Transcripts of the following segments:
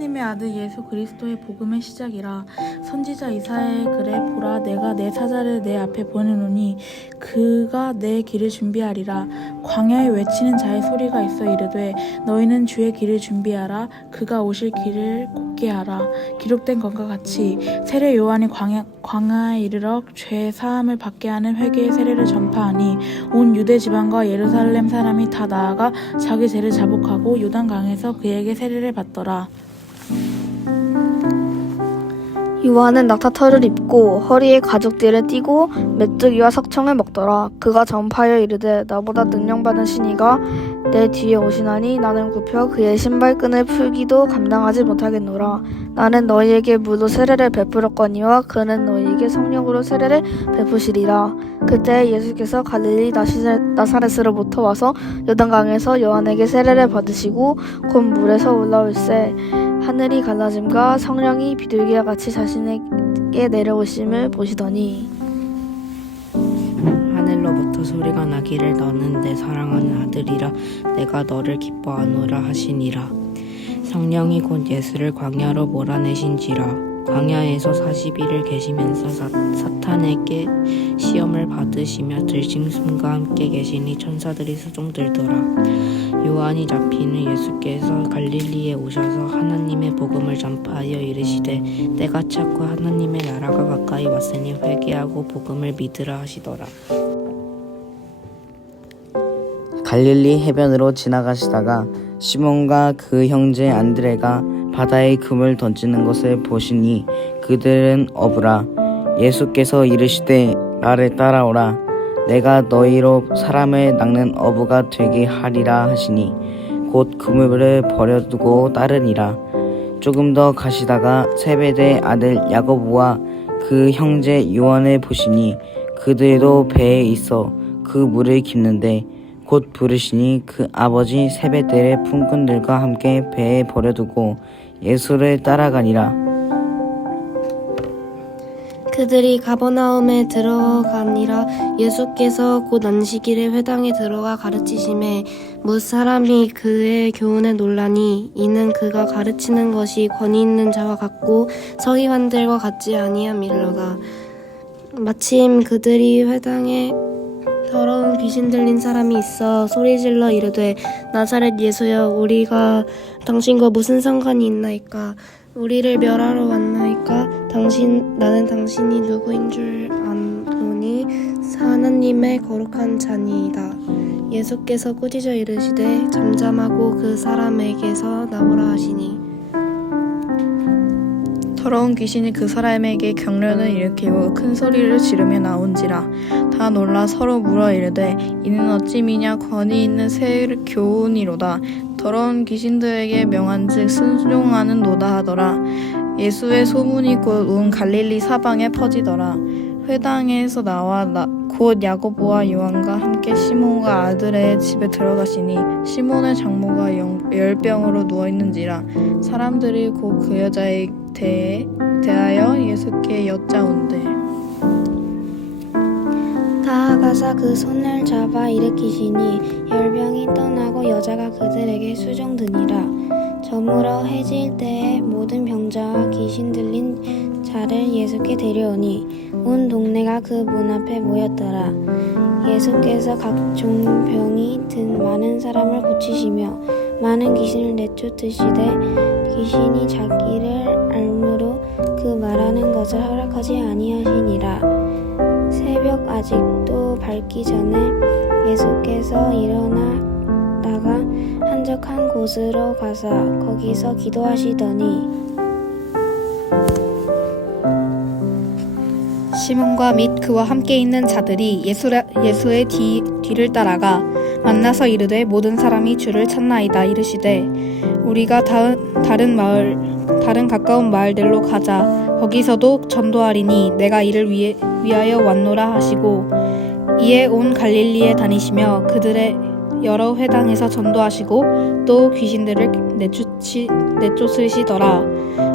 하나님의 아들 예수 그리스도의 복음의 시작이라. 선지자 이사야의 글에 보라, 내가 내 사자를 내 앞에 보내노니 그가 내 길을 준비하리라. 광야에 외치는 자의 소리가 있어 이르되 너희는 주의 길을 준비하라. 그가 오실 길을 곧게 하라. 기록된 것과 같이 세례 요한이 광야에 이르러 죄 사함을 받게 하는 회개의 세례를 전파하니 온 유대 지방과 예루살렘 사람이 다 나아가 자기 죄를 자복하고 요단강에서 그에게 세례를 받더라. 요한은 낙타털을 입고 허리에 가죽띠를 띠고 메뚜기와 석청을 먹더라. 그가 전파하여 이르되 나보다 능력받은 신이가 내 뒤에 오시나니 나는 굽혀 그의 신발끈을 풀기도 감당하지 못하겠노라. 나는 너희에게 물로 세례를 베풀었거니와 그는 너희에게 성령으로 세례를 베푸시리라. 그때 예수께서 갈릴리 나사렛으로부터 와서 요단강에서 요한에게 세례를 받으시고 곧 물에서 올라올새 하늘이 갈라짐과 성령이 비둘기와 같이 자신에게 내려오심을 보시더니 하늘로부터 소리가 나기를 너는 내 사랑하는 아들이라 내가 너를 기뻐하노라 하시니라. 성령이 곧 예수를 광야로 몰아내신지라. 광야에서 40일을 계시면서 사탄에게 시험을 받으시며 들짐승과 함께 계시니 천사들이 수종들더라. 요한이 잡히는 예수께서 갈릴리에 오셔서 하나님의 복음을 전파하여 이르시되 때가 찼고 하나님의 나라가 가까이 왔으니 회개하고 복음을 믿으라 하시더라. 갈릴리 해변으로 지나가시다가 시몬과 그 형제 안드레가 바다에 금을 던지는 것을 보시니 그들은 어부라. 예수께서 이르시되 나를 따라오라. 내가 너희로 사람을 낚는 어부가 되게 하리라 하시니 곧 그물을 버려두고 따르니라. 조금 더 가시다가 세베대 아들 야고보와 그 형제 요한을 보시니 그들도 배에 있어 그 물을 깁는데 곧 부르시니 그 아버지 세베대의 품꾼들과 함께 배에 버려두고 예수를 따라가니라. 그들이 가버나움에 들어가니라. 예수께서 곧 안식일에 회당에 들어가 가르치심에 무사람이 그의 교훈에 놀라니 이는 그가 가르치는 것이 권위 있는 자와 같고 서기관들과 같지 아니함이로다. 마침 그들이 회당에 더러운 귀신 들린 사람이 있어 소리질러 이르되 나사렛 예수여, 우리가 당신과 무슨 상관이 있나이까? 우리를 멸하러 왔나이까? 나는 당신이 누구인 줄 아노니 하나님의 거룩한 자니이다. 예수께서 꾸짖어 이르시되 잠잠하고 그 사람에게서 나오라 하시니 더러운 귀신이 그 사람에게 경련을 일으키고 큰 소리를 지르며 나온지라. 다 놀라 서로 물어 이르되 이는 어찌 미냐 권위 있는 새 교훈이로다. 더러운 귀신들에게 명한즉 순종하는 노다 하더라. 예수의 소문이 곧 온 갈릴리 사방에 퍼지더라. 회당에서 나와 곧 야고보와 요한과 함께 시몬과 아들의 집에 들어가시니 시몬의 장모가 열병으로 누워있는지라. 사람들이 곧 그 여자에 대하여 예수께 여짜온대. 다가가사 그 손을 잡아 일으키시니 열병이 떠나고 여자가 그들에게 수종드니라. 저물어 해질 때에 모든 병자와 귀신 들린 자를 예수께 데려오니 온 동네가 그 문 앞에 모였더라. 예수께서 각종 병이 든 많은 사람을 고치시며 많은 귀신을 내쫓으시되 귀신이 자기를 알므로 그 말하는 것을 허락하지 아니하시니라. 새벽 아직도 밝기 전에 예수께서 일어나다가 한적한 곳으로 가사 거기서 기도하시더니 시몬과 및 그와 함께 있는 자들이 예수의 뒤를 따라가 만나서 이르되 모든 사람이 주를 찾나이다. 이르시되 우리가 다른 가까운 마을들로 가자. 거기서도 전도하리니 내가 이를 위하여 왔노라 하시고 이에 온 갈릴리에 다니시며 그들의 여러 회당에서 전도하시고 또 귀신들을 내쫓으시더라.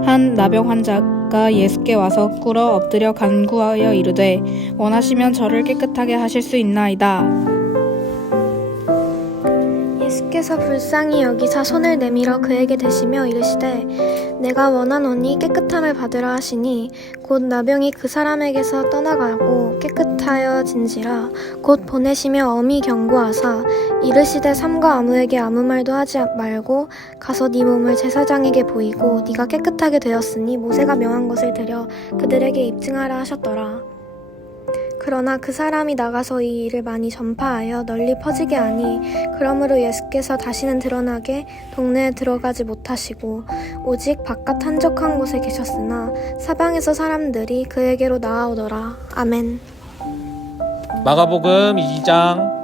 한 나병 환자가 예수께 와서 꿇어 엎드려 간구하여 이르되 원하시면 저를 깨끗하게 하실 수 있나이다. 예수께서 불쌍히 여기사 손을 내밀어 그에게 대시며 이르시되 내가 원하노니 깨끗함을 받으라 하시니 곧 나병이 그 사람에게서 떠나가고 깨끗하여진지라. 곧 보내시며 엄히 경고하사 이르시되 삼가 아무에게 아무 말도 하지 말고 가서 네 몸을 제사장에게 보이고 네가 깨끗하게 되었으니 모세가 명한 것을 들여 그들에게 입증하라 하셨더라. 그러나 그 사람이 나가서 이 일을 많이 전파하여 널리 퍼지게 하니 그러므로 예수께서 다시는 드러나게 동네에 들어가지 못하시고 오직 바깥 한적한 곳에 계셨으나 사방에서 사람들이 그에게로 나아오더라. 아멘. 마가복음 2장.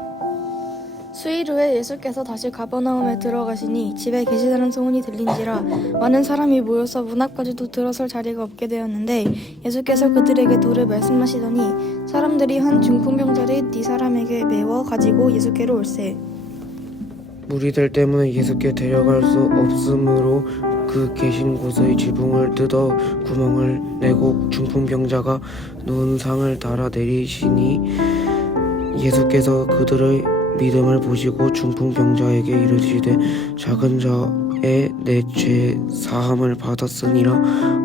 수일 후에 예수께서 다시 가버나움에 들어가시니 집에 계시다는 소문이 들린지라 많은 사람이 모여서 문 앞까지도 들어설 자리가 없게 되었는데 예수께서 그들에게 도를 말씀하시더니 사람들이 한 중풍병자를 네 사람에게 메워 가지고 예수께로 올세. 무리들 때문에 예수께 데려갈 수 없으므로 그 계신 곳의 지붕을 뜯어 구멍을 내고 중풍병자가 누운 상을 달아 내리시니 예수께서 그들의 믿음을 보시고 중풍병자에게 이르시되 작은 자의 내 죄 사함을 받았으니라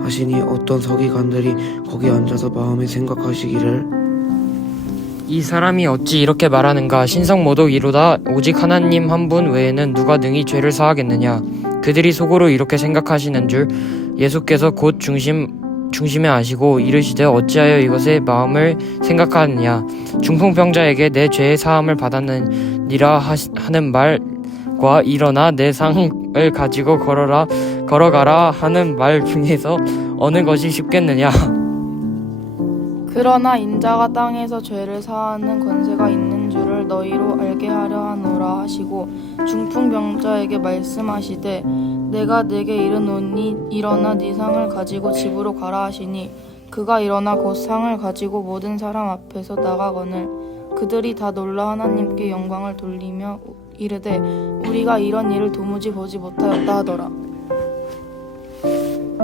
하시니 어떤 서기관들이 거기 앉아서 마음에 생각하시기를 이 사람이 어찌 이렇게 말하는가? 신성모독이로다. 오직 하나님 한 분 외에는 누가 능히 죄를 사하겠느냐? 그들이 속으로 이렇게 생각하시는 줄 예수께서 곧 중심에 아시고 이르시되 어찌하여 이것의 마음을 생각하느냐? 중풍병자에게 내 죄의 사함을 받았느니라 하는 말과 일어나 내 상을 가지고 걸어가라 하는 말 중에서 어느 것이 쉽겠느냐? 그러나 인자가 땅에서 죄를 사하는 권세가 있는 줄을 너희로 알게 하려 하노라 하시고 중풍병자에게 말씀하시되 내가 네게 이르노니 일어나 네 상을 가지고 집으로 가라 하시니 그가 일어나 곧 상을 가지고 모든 사람 앞에서 나가거늘 그들이 다 놀라 하나님께 영광을 돌리며 이르되 우리가 이런 일을 도무지 보지 못하였다 하더라.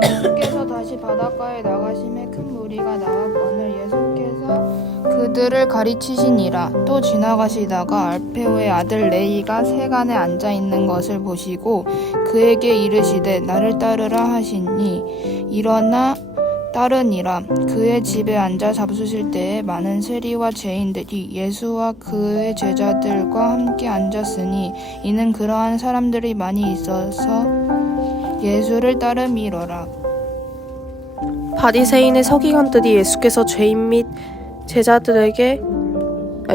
예수께서 다시 바닷가에 나가심에 큰 무리가 나왔거늘 예수께서 그들을 가르치시니라. 또 지나가시다가 알페오의 아들 레이가 세간에 앉아있는 것을 보시고 그에게 이르시되 나를 따르라 하시니 일어나 따르니라. 그의 집에 앉아 잡수실 때에 많은 세리와 죄인들이 예수와 그의 제자들과 함께 앉았으니 이는 그러한 사람들이 많이 있어서 예수를 따름이로라. 바리새인의 서기관들이 예수께서 죄인 및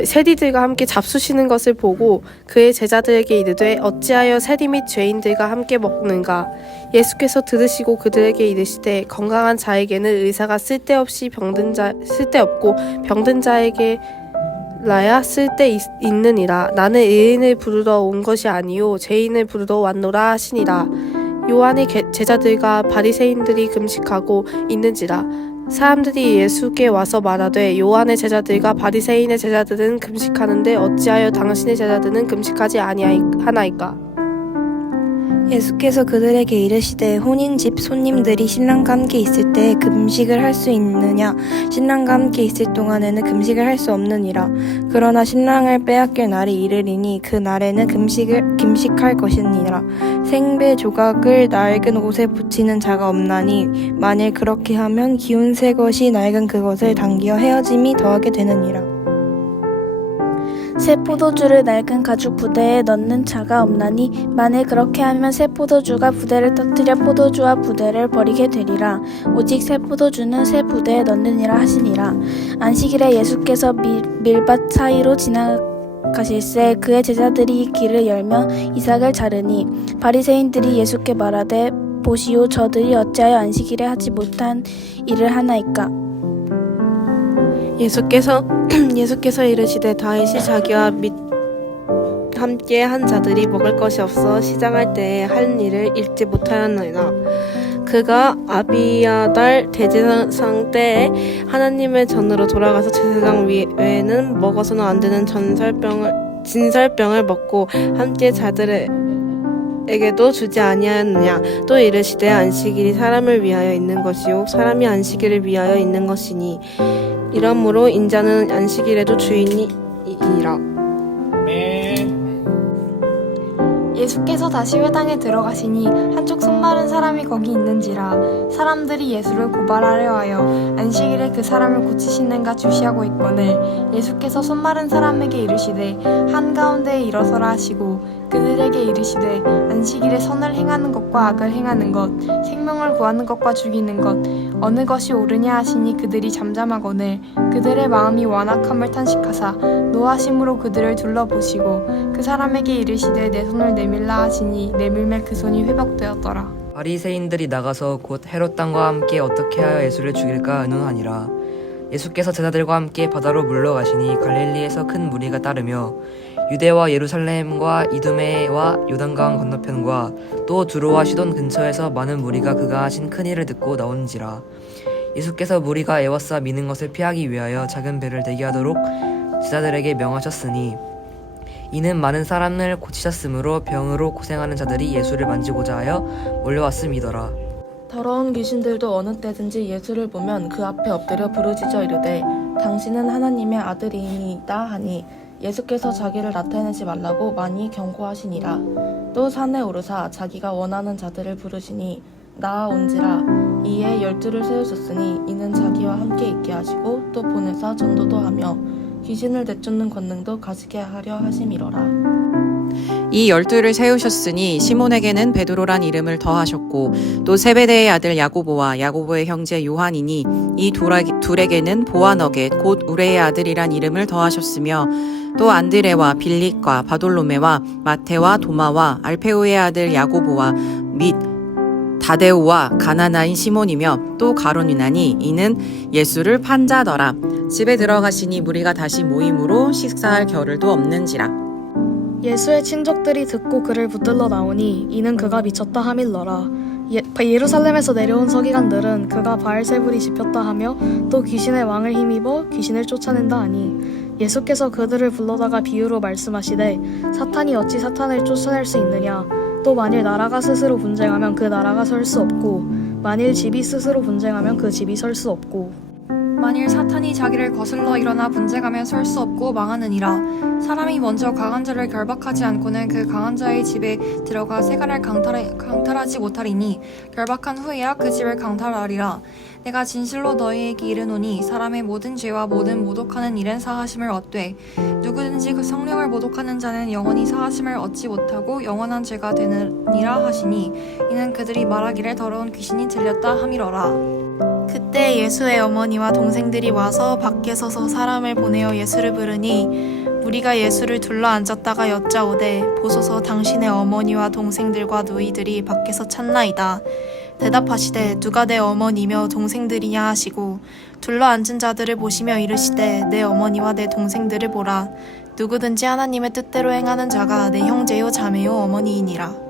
세리들과 함께 잡수시는 것을 보고 그의 제자들에게 이르되 어찌하여 세리 및 죄인들과 함께 먹는가? 예수께서 들으시고 그들에게 이르시되 건강한 자에게는 의사가 쓸데없고 병든 자에게 라야 쓸데 있느니라. 나는 의인을 부르러 온 것이 아니요 죄인을 부르러 왔노라 하시니라. 요한의 제자들과 바리새인들이 금식하고 있는지라. 사람들이 예수께 와서 말하되 요한의 제자들과 바리새인의 제자들은 금식하는데 어찌하여 당신의 제자들은 금식하지 아니하나이까? 예수께서 그들에게 이르시되 혼인집 손님들이 신랑과 함께 있을 때 금식을 할 수 있느냐? 신랑과 함께 있을 동안에는 금식을 할 수 없느니라. 그러나 신랑을 빼앗길 날이 이르리니 그 날에는 금식할 것이니라. 생배 조각을 낡은 옷에 붙이는 자가 없나니 만일 그렇게 하면 기운 새 것이 낡은 그것을 당기어 헤어짐이 더하게 되느니라. 새 포도주를 낡은 가죽 부대에 넣는 자가 없나니 만일 그렇게 하면 새 포도주가 부대를 터뜨려 포도주와 부대를 버리게 되리라. 오직 새 포도주는 새 부대에 넣느니라 하시니라. 안식일에 예수께서 밀밭 사이로 지나가실새 그의 제자들이 길을 열며 이삭을 자르니 바리새인들이 예수께 말하되 보시오 저들이 어찌하여 안식일에 하지 못한 일을 하나이까? 예수께서 이르시되 다윗이 자기와 함께 한 자들이 먹을 것이 없어 시장할 때에 한 일을 잊지 못하였느니라. 그가 아비야달 대제사장 때에 하나님의 전으로 돌아가서 제사장 외에는 먹어서는 안 되는 진설병을 먹고 함께 자들에게도 주지 아니하였느냐. 또 이르시되 안식일이 사람을 위하여 있는 것이요 사람이 안식일을 위하여 있는 것이니 이러므로 인자는 안식일에도 주인이니라. 예수께서 다시 회당에 들어가시니 한쪽 손 마른 사람이 거기 있는지라 사람들이 예수를 고발하려 하여 안식일에 그 사람을 고치시는가 주시하고 있거늘 예수께서 손 마른 사람에게 이르시되 한가운데에 일어서라 하시고 그들에게 이르시되 안식일에 선을 행하는 것과 악을 행하는 것 생명을 구하는 것과 죽이는 것 어느 것이 옳으냐 하시니 그들이 잠잠하거늘 그들의 마음이 완악함을 탄식하사 노하심으로 그들을 둘러보시고 그 사람에게 이르시되 내 손을 내밀라 하시니 내밀매 그 손이 회복되었더라. 바리새인들이 나가서 곧 헤롯 당과 함께 어떻게 하여 예수를 죽일까 의논하니라. 예수께서 제자들과 함께 바다로 물러가시니 갈릴리에서 큰 무리가 따르며 유대와 예루살렘과 이두메와 요단강 건너편과 또 두로와 시돈 근처에서 많은 무리가 그가 하신 큰 일을 듣고 나온지라. 예수께서 무리가 애워싸 미는 것을 피하기 위하여 작은 배를 대기하도록 제자들에게 명하셨으니 이는 많은 사람을 고치셨으므로 병으로 고생하는 자들이 예수를 만지고자 하여 몰려왔음이더라. 더러운 귀신들도 어느 때든지 예수를 보면 그 앞에 엎드려 부르짖어 이르되 당신은 하나님의 아들이니이다 하니 예수께서 자기를 나타내지 말라고 많이 경고하시니라. 또 산에 오르사 자기가 원하는 자들을 부르시니 나아온지라. 이에 12를 세우셨으니 이는 자기와 함께 있게 하시고 또 보내사 전도도 하며 귀신을 내쫓는 권능도 가지게 하려 하심이로라. 이 12를 세우셨으니 시몬에게는 베드로란 이름을 더하셨고 또 세베대의 아들 야고보와 야고보의 형제 요한이니 이 둘에게는 보아너겟 곧 우레의 아들이란 이름을 더하셨으며 또 안드레와 빌립과 바돌로메와 마테와 도마와 알페오의 아들 야고보와 및 다데오와 가나나인 시몬이며 또 가룟 유나니 이는 예수를 판 자더라. 집에 들어가시니 무리가 다시 모임으로 식사할 겨를도 없는지라. 예수의 친족들이 듣고 그를 붙들러 나오니 이는 그가 미쳤다 하밀러라. 예루살렘에서 내려온 서기관들은 그가 바알세불이 집혔다 하며 또 귀신의 왕을 힘입어 귀신을 쫓아낸다 하니 예수께서 그들을 불러다가 비유로 말씀하시되 사탄이 어찌 사탄을 쫓아낼 수 있느냐. 또 만일 나라가 스스로 분쟁하면 그 나라가 설 수 없고 만일 집이 스스로 분쟁하면 그 집이 설 수 없고 만일 사탄이 자기를 거슬러 일어나 분쟁하면 설 수 없고 망하느니라. 사람이 먼저 강한 자를 결박하지 않고는 그 강한 자의 집에 들어가 세간을 강탈하지 못하리니 결박한 후에야 그 집을 강탈하리라. 내가 진실로 너희에게 이르노니 사람의 모든 죄와 모든 모독하는 일은 사하심을 얻되 누구든지 그 성령을 모독하는 자는 영원히 사하심을 얻지 못하고 영원한 죄가 되느니라 하시니 이는 그들이 말하기를 더러운 귀신이 들렸다 함이러라. 그때 예수의 어머니와 동생들이 와서 밖에 서서 사람을 보내어 예수를 부르니 무리가 예수를 둘러 앉았다가 여짜오되 보소서 당신의 어머니와 동생들과 누이들이 밖에서 찾나이다. 대답하시되 누가 내 어머니며 동생들이냐 하시고 둘러 앉은 자들을 보시며 이르시되 내 어머니와 내 동생들을 보라. 누구든지 하나님의 뜻대로 행하는 자가 내 형제요 자매요 어머니이니라.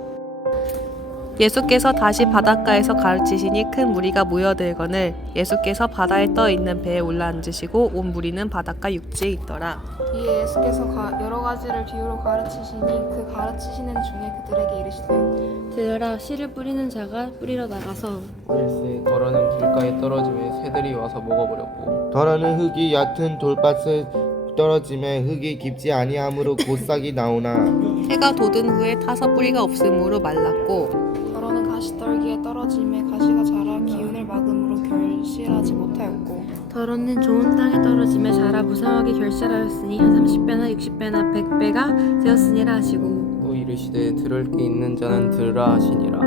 예수께서 다시 바닷가에서 가르치시니 큰 무리가 모여들거늘 예수께서 바다에 떠 있는 배에 올라앉으시고 온 무리는 바닷가 육지에 있더라. 이에 예수께서 여러 가지를 비유로 가르치시니 그 가르치시는 중에 그들에게 이르시되 들으라 씨를 뿌리는 자가 뿌리러 나가서 일세 더러는 길가에 떨어지며 새들이 와서 먹어버렸고 더러는 흙이 얕은 돌밭에 떨어짐에 흙이 깊지 아니하므로 곧 싹이 나오나 해가 돋은 후에 타서 뿌리가 없으므로 말랐고 더러는 가시떨기에 떨어짐에 가시가 자라 기운을 막음으로 결실하지 못하였고 더러는 좋은 땅에 떨어짐에 자라 무성하게 결실하였으니 한 30배나 60배나 100배가 되었으니라 하시고 또 이르시되 들을 게 있는 자는 들으라 하시니라.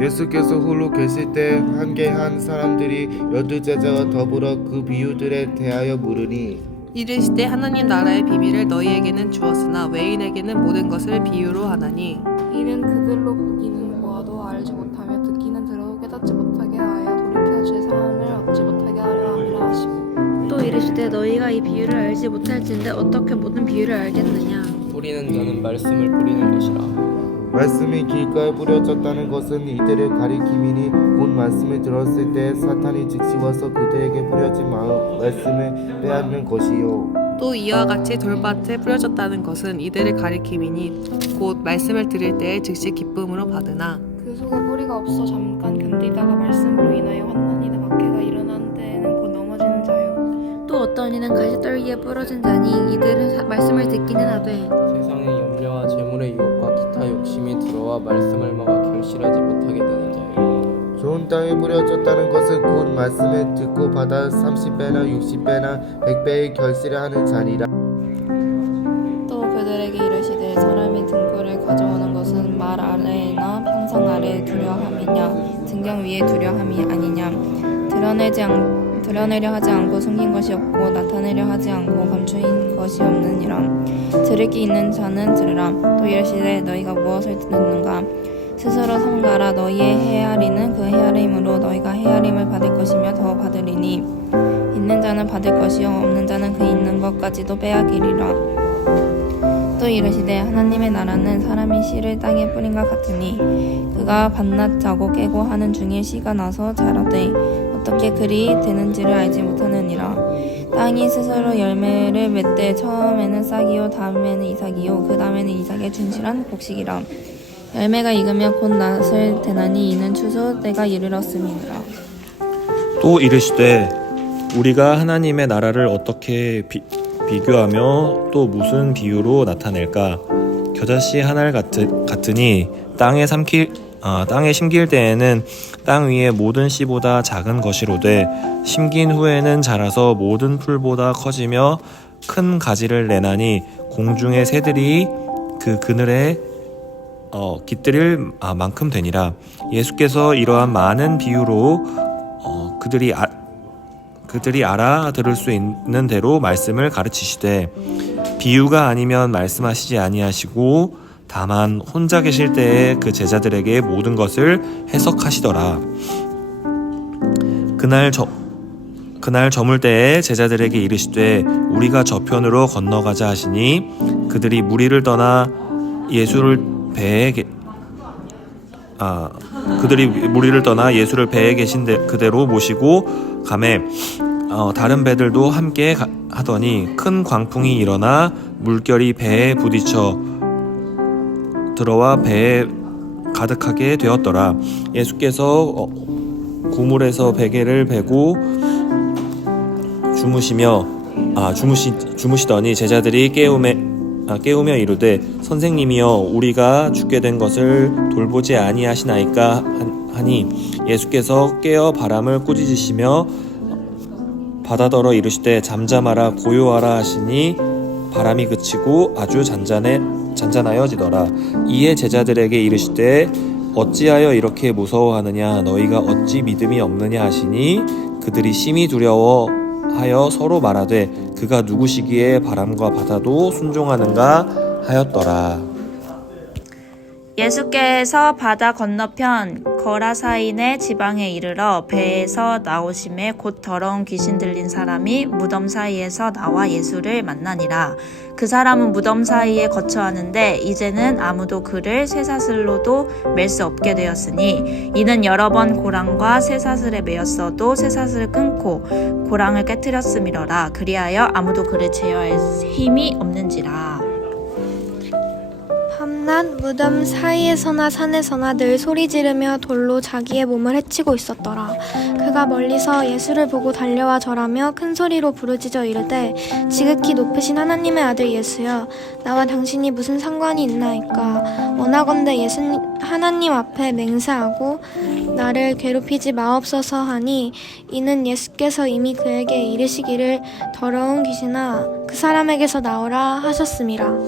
예수께서 홀로 계실 때 한계한 사람들이 12제자와 더불어 그 비유들에 대하여 물으니 이르시되 하나님 나라의 비밀을 너희에게는 주었으나 외인에게는 모든 것을 비유로 하나니 이는 그들로 보기는 보아도 알지 못하며 듣기는 들어도 깨닫지 못하게 하여 돌이켜 죄사함을 얻지 못하게 하려 함이라 하시고 또 이르시되 너희가 이 비유를 알지 못할진데 어떻게 모든 비유를 알겠느냐. 뿌리는 자는 말씀을 뿌리는 것이라. 말씀이 길가에 뿌려졌다는 것은 이들을 가리킴이니 곧 말씀을 들었을 때 사탄이 즉시 와서 그들에게 뿌려진 말씀을 빼앗는 것이요 또 이와 같이 돌밭에 뿌려졌다는 것은 이들을 가리킴이니 곧 말씀을 들을 때에 즉시 기쁨으로 받으나 그 속에 뿌리가 없어 잠깐 견디다가 말씀으로 인하여 환난이나 박해가 일어난 때에는 곧 넘어지는 자요. 또 어떤 이는 가시떨기에 부러진 자니 이들은 말씀을 듣기는 하되 세상의 염려와 재물의 유혹과 나와 말씀을 막아 결실하지 못하게 되는 자요. 좋은 땅에 뿌려졌다는 것은 곧 말씀을 듣고 받아 30배나 60배나 100배의 결실을 하는 자리라. 또 그들에게 이르시되 사람이 등불을 가져오는 것은 말 아래나 평상 아래에 두려 함이냐 등경 위에 두려 함이 아니냐. 드러내려 하지 않고 숨긴 것이 없고 나타내려 하지 않고 감추인 것이 없느니라. 들을 귀 있는 자는 들으라. 또 이르시되 너희가 무엇을 듣는가. 스스로 삼가라. 너희의 헤아리는 그 헤아림으로 너희가 헤아림을 받을 것이며 더 받으리니 있는 자는 받을 것이요 없는 자는 그 있는 것까지도 빼앗기리라. 또 이르시되 하나님의 나라는 사람이 씨를 땅에 뿌린 것 같으니 그가 밤낮 자고 깨고 하는 중에 씨가 나서 자라되 어떻게 그리 되는지를 알지 못하느니라. 땅이 스스로 열매를 맺되 처음에는 싹이요 다음에는 이삭이요 그 다음에는 이삭의 준실한 곡식이라. 열매가 익으면 곧 낫을 되나니 이는 추수 때가 이르렀음이니라. 또 이르시되 우리가 하나님의 나라를 어떻게 비교하며 또 무슨 비유로 나타낼까. 겨자씨 한 알 같으니 땅에 심길 때에는 땅 위의 모든 씨보다 작은 것이로되 심긴 후에는 자라서 모든 풀보다 커지며 큰 가지를 내나니 공중의 새들이 그 그늘에 깃들일 만큼 되니라. 예수께서 이러한 많은 비유로 그들이 알아들을 수 있는 대로 말씀을 가르치시되 비유가 아니면 말씀하시지 아니하시고 다만 혼자 계실 때에 그 제자들에게 모든 것을 해석하시더라. 그날 저물 때에 제자들에게 이르시되 우리가 저편으로 건너가자 하시니 그들이 무리를 떠나 예수를 배에 계신 그대로 모시고 가매 다른 배들도 함께 하더니 큰 광풍이 일어나 물결이 배에 부딪혀 들어와 배에 가득하게 되었더라. 예수께서 고물에서 베개를 베고 주무시더니 제자들이 깨우며 이르되 선생님이여 우리가 죽게 된 것을 돌보지 아니하시나이까 하니 예수께서 깨어 바람을 꾸짖으시며 바다더러 이르시되 잠잠하라 고요하라 하시니 바람이 그치고 아주 잔잔하여지더라. 이에 제자들에게 이르시되 어찌하여 이렇게 무서워하느냐 너희가 어찌 믿음이 없느냐 하시니 그들이 심히 두려워하여 서로 말하되 그가 누구시기에 바람과 바다도 순종하는가 하였더라. 예수께서 바다 건너편 거라사인의 지방에 이르러 배에서 나오심에 곧 더러운 귀신 들린 사람이 무덤 사이에서 나와 예수를 만나니라. 그 사람은 무덤 사이에 거처하는데 이제는 아무도 그를 쇠사슬로도 맬 수 없게 되었으니 이는 여러 번 고랑과 쇠사슬에 매였어도 쇠사슬을 끊고 고랑을 깨뜨렸음이로라. 그리하여 아무도 그를 제어할 힘이 없는지라. 밤낮 무덤 사이에서나 산에서나 늘 소리 지르며 돌로 자기의 몸을 해치고 있었더라. 그가 멀리서 예수를 보고 달려와 절하며 큰 소리로 부르짖어 이르되 지극히 높으신 하나님의 아들 예수여 나와 당신이 무슨 상관이 있나이까. 원하건대 하나님 앞에 맹세하고 나를 괴롭히지 마옵소서 하니 이는 예수께서 이미 그에게 이르시기를 더러운 귀신아 그 사람에게서 나오라 하셨음이라.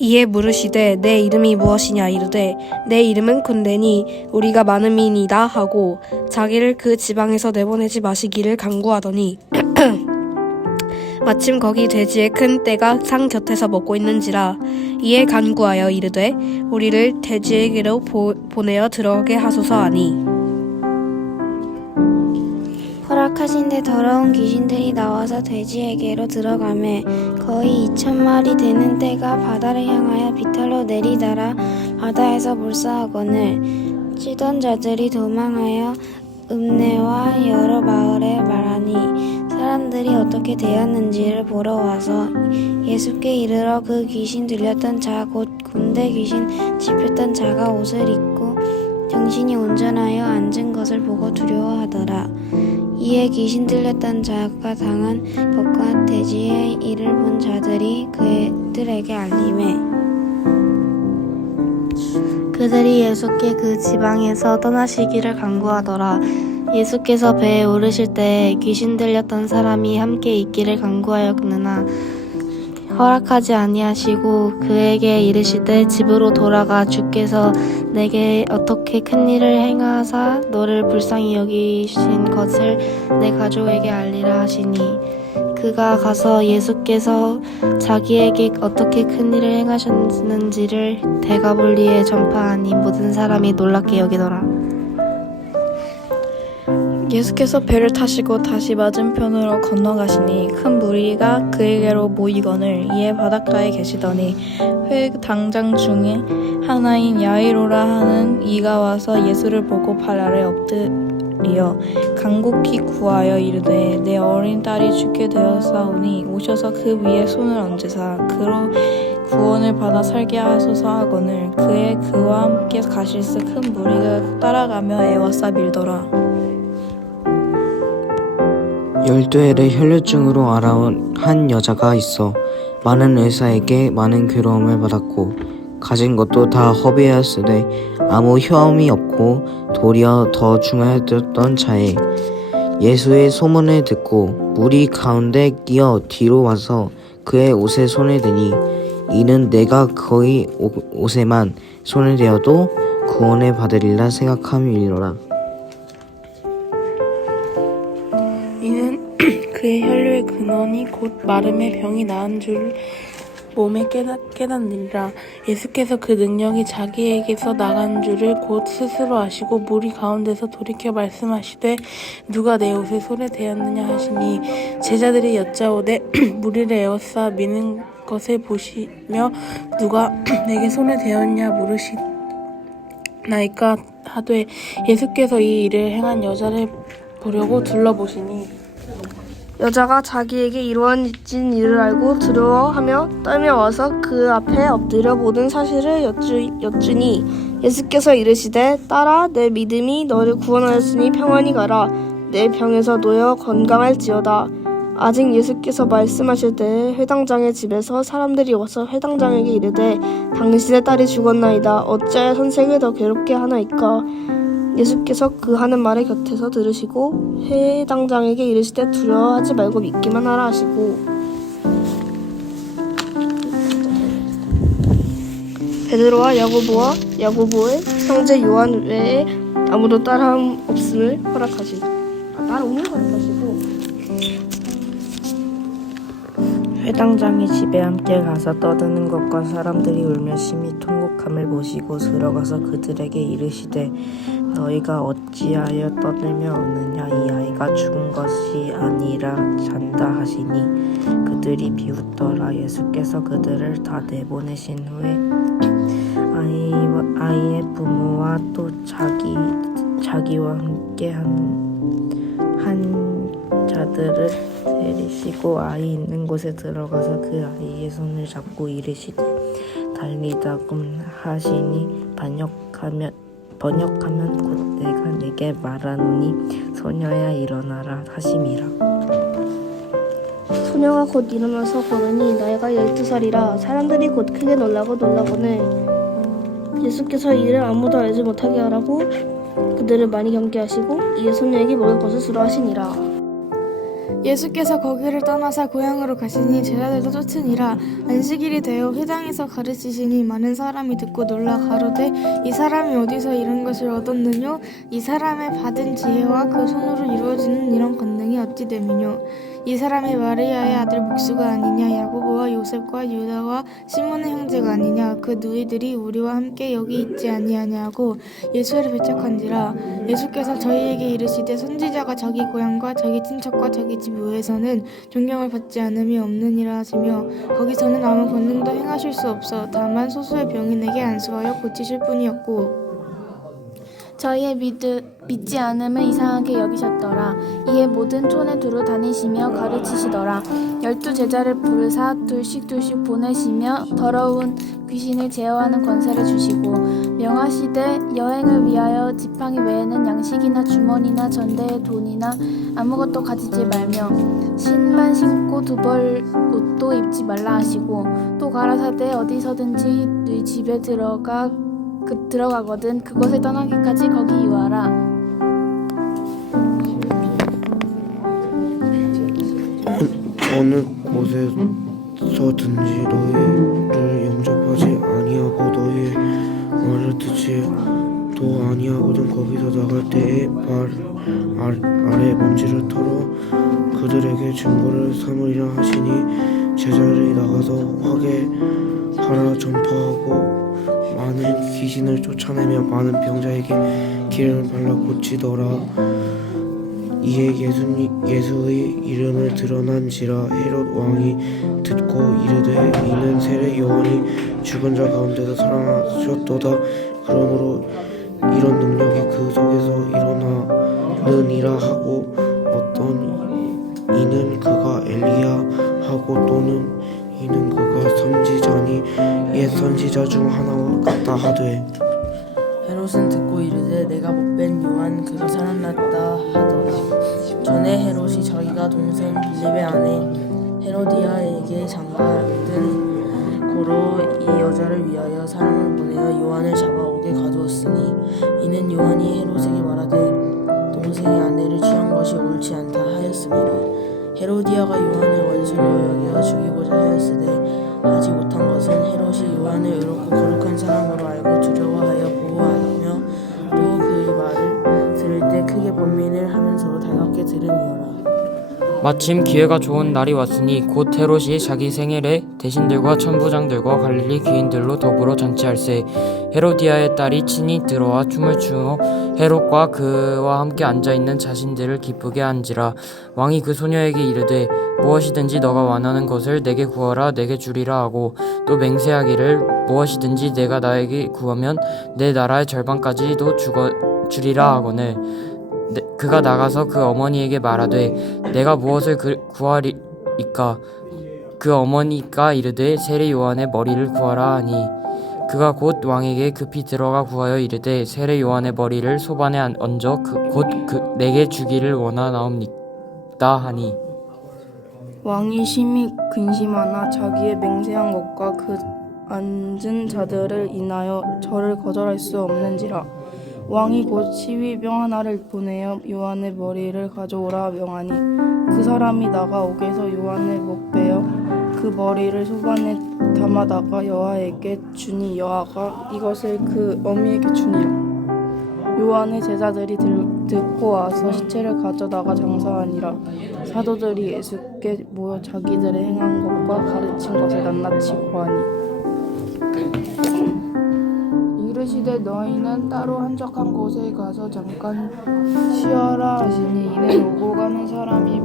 이에 물으시되 내 이름이 무엇이냐 이르되 내 이름은 군대니 우리가 많음이니이다 하고 자기를 그 지방에서 내보내지 마시기를 간구하더니 마침 거기 돼지의 큰 떼가 상 곁에서 먹고 있는지라. 이에 간구하여 이르되 우리를 돼지에게로 보내어 들어가게 하소서 하니 허락하신데 더러운 귀신들이 나와서 돼지에게로 들어가매 거의 2,000마리 되는 떼가 바다를 향하여 비탈로 내리달아 바다에서 몰사하거늘 찌던 자들이 도망하여 읍내와 여러 마을에 말하니 사람들이 어떻게 되었는지를 보러 와서 예수께 이르러 그 귀신 들렸던 자 곧 군대 귀신 짚혔던 자가 옷을 입고 정신이 온전하여 앉은 것을 보고 두려워하더라. 이에 귀신 들렸던 자가 당한 것과 돼지의 일을 본 자들이 그들에게 알리매 그들이 예수께 그 지방에서 떠나시기를 간구하더라. 예수께서 배에 오르실 때 귀신 들렸던 사람이 함께 있기를 간구하였느나 허락하지 아니하시고 그에게 이르시되 집으로 돌아가 주께서 내게 어떻게 큰 일을 행하사 너를 불쌍히 여기신 것을 내 가족에게 알리라 하시니 그가 가서 예수께서 자기에게 어떻게 큰 일을 행하셨는지를 대가볼리에 전파하니 모든 사람이 놀랍게 여기더라. 예수께서 배를 타시고 다시 맞은편으로 건너가시니 큰 무리가 그에게로 모이거늘 이에 바닷가에 계시더니 회당장 중에 하나인 야이로라 하는 이가 와서 예수를 보고 발 아래 엎드리어 간곡히 구하여 이르되 내 어린 딸이 죽게 되었사오니 오셔서 그 위에 손을 얹으사 그로 구원을 받아 살게 하소서 하거늘 그의 그와 함께 가실새 큰 무리가 따라가며 애워싸 밀더라. 12해를 혈류증으로 알아온 한 여자가 있어 많은 의사에게 많은 괴로움을 받았고 가진 것도 다 허비하였으되 아무 효험이 없고 도리어 더 중하였던 자에 예수의 소문을 듣고 무리 가운데 끼어 뒤로 와서 그의 옷에 손을 대니 이는 내가 그의 옷에만 손을 대어도 구원을 받으리라 생각함이로라. 이는 그의 혈류의 근원이 곧 마름의 병이 나은 줄 몸에 깨닫느니라. 예수께서 그 능력이 자기에게서 나간 줄을 곧 스스로 아시고 무리 가운데서 돌이켜 말씀하시되 누가 내 옷에 손을 대었느냐 하시니 제자들이 여짜오되 무리를 에워싸 미는 것을 보시며 누가 내게 손을 대었냐 물으시나이까 하되 예수께서 이 일을 행한 여자를 보려고 둘러보시니 여자가 자기에게 이루어진 일을 알고 두려워하며 떨며 와서 그 앞에 엎드려 모든 사실을 여쭈니 예수께서 이르시되 딸아 내 믿음이 너를 구원하였으니 평안히 가라 내 병에서 놓여 건강할지어다. 아직 예수께서 말씀하실 때에 회당장의 집에서 사람들이 와서 회당장에게 이르되 당신의 딸이 죽었나이다 어찌하여 선생을 더 괴롭게 하나이까. 예수께서 그 하는 말의 곁에서 들으시고 회당장에게 이르시되 두려워하지 말고 믿기만 하라 하시고 베드로와 야고보의 형제 요한 외에 아무도 따라함 없음을 따라오는 허락하시고 회당장의 집에 함께 가서 떠드는 것과 사람들이 울며 심히 통곡함을 보시고 들어가서 그들에게 이르시되 너희가 어찌하여 떠들며 우느냐 이 아이가 죽은 것이 아니라 잔다 하시니 그들이 비웃더라. 예수께서 그들을 다 내보내신 후에 아이의 부모와 또 자기와 함께 한 자들을 데리시고 아이 있는 곳에 들어가서 그 아이의 손을 잡고 이르시되 달리다금 하시니 번역하면 곧 내가 내게 말하노니 소녀야 일어나라 하심이라. 소녀가 곧 일어나서 걸으니 나이가 12살이라 사람들이 곧 크게 놀라거늘 예수께서 이를 아무도 알지 못하게 하라고 그들을 많이 경계하시고 이에 소녀에게 먹을 것을 수로하시니라. 예수께서 거기를 떠나사 고향으로 가시니 제자들도 쫓으니라. 안식일이 되어 회당에서 가르치시니 많은 사람이 듣고 놀라 가로되 이 사람이 어디서 이런 것을 얻었느뇨? 이 사람의 받은 지혜와 그 손으로 이루어지는 이런 권능이 어찌 됨이뇨? 이 사람이 마리아의 아들 목수가 아니냐? 야고보와 요셉과 유다와 시몬의 형제가 아니냐? 그 누이들이 우리와 함께 여기 있지 아니하냐고 예수를 배척한지라. 예수께서 저희에게 이르시되 선지자가 자기 고향과 자기 친척과 자기 집 외에서는 존경을 받지 않음이 없느니라 하시며 거기서는 아무 권능도 행하실 수 없어 다만 소수의 병인에게 안수하여 고치실 뿐이었고 저희의 믿지 않음을 이상하게 여기셨더라. 이에 모든 촌에 두루 다니시며 가르치시더라. 12 제자를 부르사 둘씩 보내시며 더러운 귀신을 제어하는 권세를 주시고 명하시되 여행을 위하여 지팡이 외에는 양식이나 주머니나 전대에 돈이나 아무것도 가지지 말며 신만 신고 두 벌 옷도 입지 말라 하시고 또 가라사대 어디서든지 너희 집에 들어가 들어가거든 그곳을 떠나기까지 거기 유하라. 어느 곳에서든지 너희를 영접하지 아니하고 너희 말을 듣지도 아니하거든 거기서 나갈 때에 발 아래 먼지를 털어 그들에게 증거를 삼으리라 하시니 제자들이 나가서 화게하라 전파하고 많은 귀신을 쫓아내며 많은 병자에게 기름을 발라 고치더라. 이에 예수의 이름을 드러난지라 헤롯 왕이 듣고 이르되 이는 세례 요한이 죽은 자 가운데서 살아나셨도다. 그러므로 이런 능력이 그 속에서 일어나느니라 하고 어떤 이는 그가 엘리야 하고 또는 이는 그가 선지자니 옛 선지자 중 하나와 같다 하되 헤롯은 듣고 이르되 내가 못뵌 요한 그가 살아났다 하더라. 전에 헤롯이 자기가 동생 빌립의 아내 헤로디아에게 장가든 고로 이 여자를 위하여 사람을 보내어 요한을 잡아오게 가두었으니 이는 요한이 헤롯에게 말하되 동생의 아내를 취한 것이 옳지 않다 하였음이라. 헤로디아가 요한을 원수로 여겨 죽이고자 하였으되 하지 못한 것은 헤롯이 요한을 의롭고 거룩한 사람으로 알고 두려워하여 보호하며 또 그의 말을 들을 때 크게 번민을 하면서도 달갑게 들음이어라. 마침 기회가 좋은 날이 왔으니 곧 헤롯이 자기 생일에 대신들과 천부장들과 갈릴리 귀인들로 더불어 잔치할세. 헤로디아의 딸이 친히 들어와 춤을 추어 헤롯과 그와 함께 앉아있는 자신들을 기쁘게 한지라. 왕이 그 소녀에게 이르되 무엇이든지 너가 원하는 것을 내게 구하라 내게 주리라 하고 또 맹세하기를 무엇이든지 내가 나에게 구하면 내 나라의 절반까지도 주리라 하거늘 그가 나가서 그 어머니에게 말하되 내가 무엇을 구하리이까. 그 어머니가 이르되 세례 요한의 머리를 구하라 하니 그가 곧 왕에게 급히 들어가 구하여 이르되 세례 요한의 머리를 소반에 얹어 곧 내게 주기를 원하나옵니다 하니 왕이 심히 근심하나 자기의 맹세한 것과 그 앉은 자들을 인하여 저를 거절할 수 없는지라. 왕이 곧 시위병 하나를 보내어 요한의 머리를 가져오라 명하니 그 사람이 나가 옥에서 요한의 목 베어 그 머리를 소반에 담아다가 여하에게 주니 여하가 이것을 그 어미에게 주니라. 요한의 제자들이 듣고 와서 시체를 가져다가 장사하니라. 사도들이 예수께 모여 자기들의 행한 것과 가르친 것을 낱낱이 고하니 이르시되 너희는 따로 한적한 곳에 가서 잠깐 쉬어라 하시니 이는 오고 가는 사람이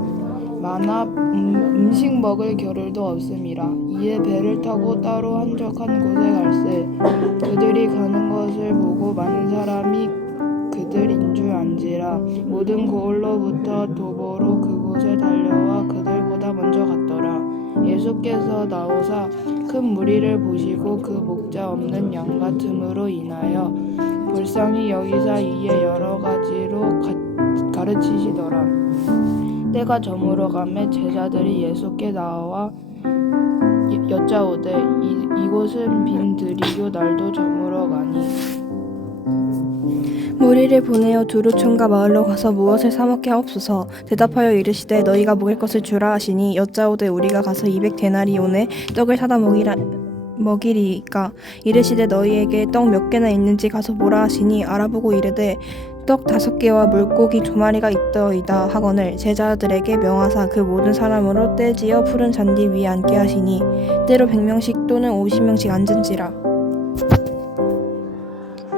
많아 음식 먹을 겨를도 없음이라. 이에 배를 타고 따로 한적한 곳에 갈새 그들이 가는 것을 보고 많은 사람이 그들인 줄 안지라. 모든 고을로부터 도보로 그곳에 달려와 그들보다 먼저 갔더라. 예수께서 나오사 큰 무리를 보시고 그 목자 없는 양 같음으로 인하여 불쌍히 여기사 이에 여러 가지로 가르치시더라. 때가 저물어 가매 제자들이 예수께 나와 여짜오되 이곳은 빈들이요 날도 저물어 가니 무리를 보내어 두루촌과 마을로 가서 무엇을 사 먹게 하옵소서. 대답하여 이르시되 너희가 먹을 것을 주라 하시니 여짜오되 우리가 가서 200데나리온에 떡을 사다 먹이리이까. 이르시되 너희에게 떡 몇 개나 있는지 가서 보라 하시니 알아보고 이르되 떡 5개와 물고기 2마리가 있더이다 하거늘 제자들에게 명하사 그 모든 사람으로 떼지어 푸른 잔디 위에 앉게 하시니 때로 100명씩 또는 50명씩 앉은지라.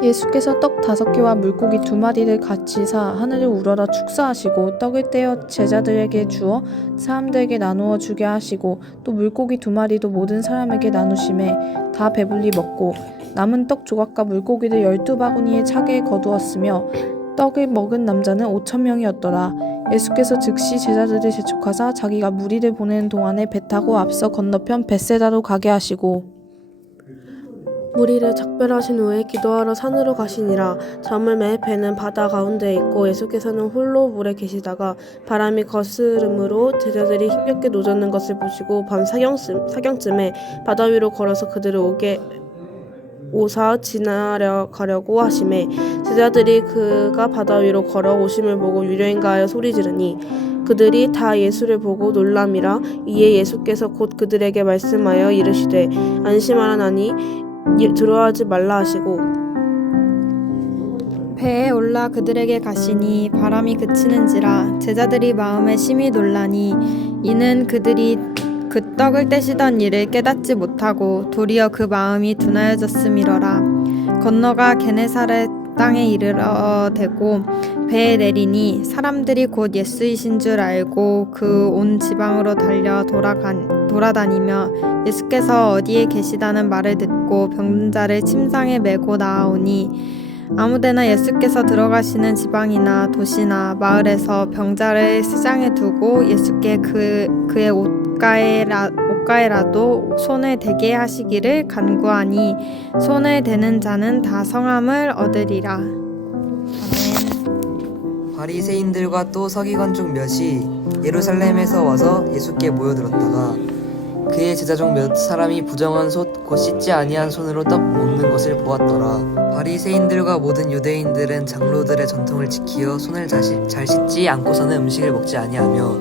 예수께서 떡 5개와 물고기 2마리를 같이 사 하늘을 우러러 축사하시고 떡을 떼어 제자들에게 주어 사람들에게 나누어 주게 하시고 또 물고기 2마리도 모든 사람에게 나누시매 다 배불리 먹고 남은 떡 조각과 물고기를 12바구니에 차게 거두었으며 떡을 먹은 남자는 5,000명이었더라. 예수께서 즉시 제자들을 재촉하사 자기가 무리를 보내는 동안에 배 타고 앞서 건너편 벳세다로 가게 하시고 무리를 작별하신 후에 기도하러 산으로 가시니라. 저물매 배는 바다 가운데 있고 예수께서는 홀로 물에 계시다가 바람이 거스름으로 제자들이 힘겹게 노젓는 것을 보시고 밤 사경쯤에 바다 위로 걸어서 그들을 오게 오사 지나려 가려고 하심에 제자들이 그가 바다 위로 걸어오심을 보고 유료인가 하여 소리 지르니 그들이 다 예수를 보고 놀람이라. 이에 예수께서 곧 그들에게 말씀하여 이르시되 안심하라 나니 두려워하지 말라 하시고 배에 올라 그들에게 가시니 바람이 그치는지라. 제자들이 마음에 심히 놀라니 이는 그들이 그 떡을 떼시던 일을 깨닫지 못하고 도리어 그 마음이 둔하여졌음이러라. 건너가 게네사렛 땅에 이르러 대고 배에 내리니 사람들이 곧 예수이신 줄 알고 그 온 지방으로 달려 돌아다니며 예수께서 어디에 계시다는 말을 듣고 병든 자를 침상에 메고 나아오니 아무데나 예수께서 들어가시는 지방이나 도시나 마을에서 병자를 시장에 두고 예수께 그의 옷가에라도 손을 대게 하시기를 간구하니 손을 대는 자는 다 성함을 얻으리라. 바리새인들과 또 서기관 중 몇이 예루살렘에서 와서 예수께 모여들었다가 그의 제자 중 몇 사람이 부정한 솥 곧 씻지 아니한 손으로 떡 먹는 것을 보았더라. 바리새인들과 모든 유대인들은 장로들의 전통을 지키어 손을 잘 씻지 않고서는 음식을 먹지 아니하며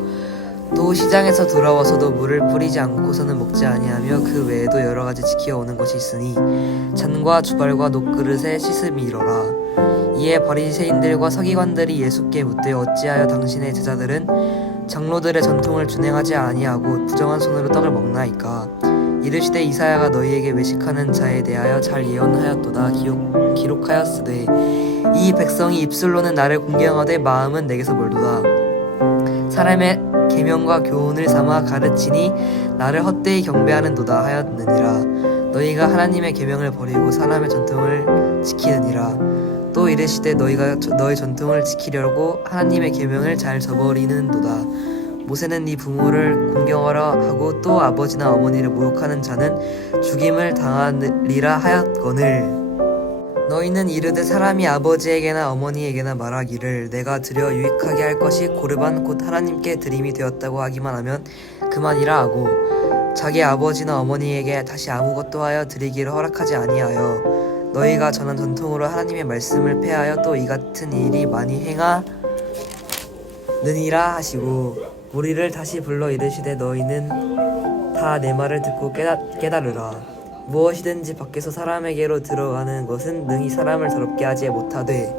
또 시장에서 돌아와서도 물을 뿌리지 않고서는 먹지 아니하며 그 외에도 여러 가지 지키어 오는 것이 있으니 잔과 주발과 녹그릇에 씻음이러라. 이에 바리새인들과 서기관들이 예수께 묻되 어찌하여 당신의 제자들은 장로들의 전통을 준행하지 아니하고 부정한 손으로 떡을 먹나이까. 이르시되 이사야가 너희에게 외식하는 자에 대하여 잘 예언하였도다. 기록하였으되 이 백성이 입술로는 나를 공경하되 마음은 내게서 멀도다. 사람의 계명과 교훈을 삼아 가르치니 나를 헛되이 경배하는도다 하였느니라. 너희가 하나님의 계명을 버리고 사람의 전통을 지키느니라. 또 이르시되 너희가 너희 전통을 지키려고 하나님의 계명을 잘 저버리는도다. 모세는 네 부모를 공경하라 하고 또 아버지나 어머니를 모욕하는 자는 죽임을 당하리라 하였거늘 너희는 이르되 사람이 아버지에게나 어머니에게나 말하기를 내가 드려 유익하게 할 것이 고르반 곧 하나님께 드림이 되었다고 하기만 하면 그만이라 하고 자기 아버지나 어머니에게 다시 아무것도 하여 드리기를 허락하지 아니하여 너희가 전한 전통으로 하나님의 말씀을 폐하여 또 이 같은 일이 많이 행하느니라 하시고 우리를 다시 불러 이르시되 너희는 다 내 말을 듣고 깨달으라. 무엇이든지 밖에서 사람에게로 들어가는 것은 능히 사람을 더럽게 하지 못하되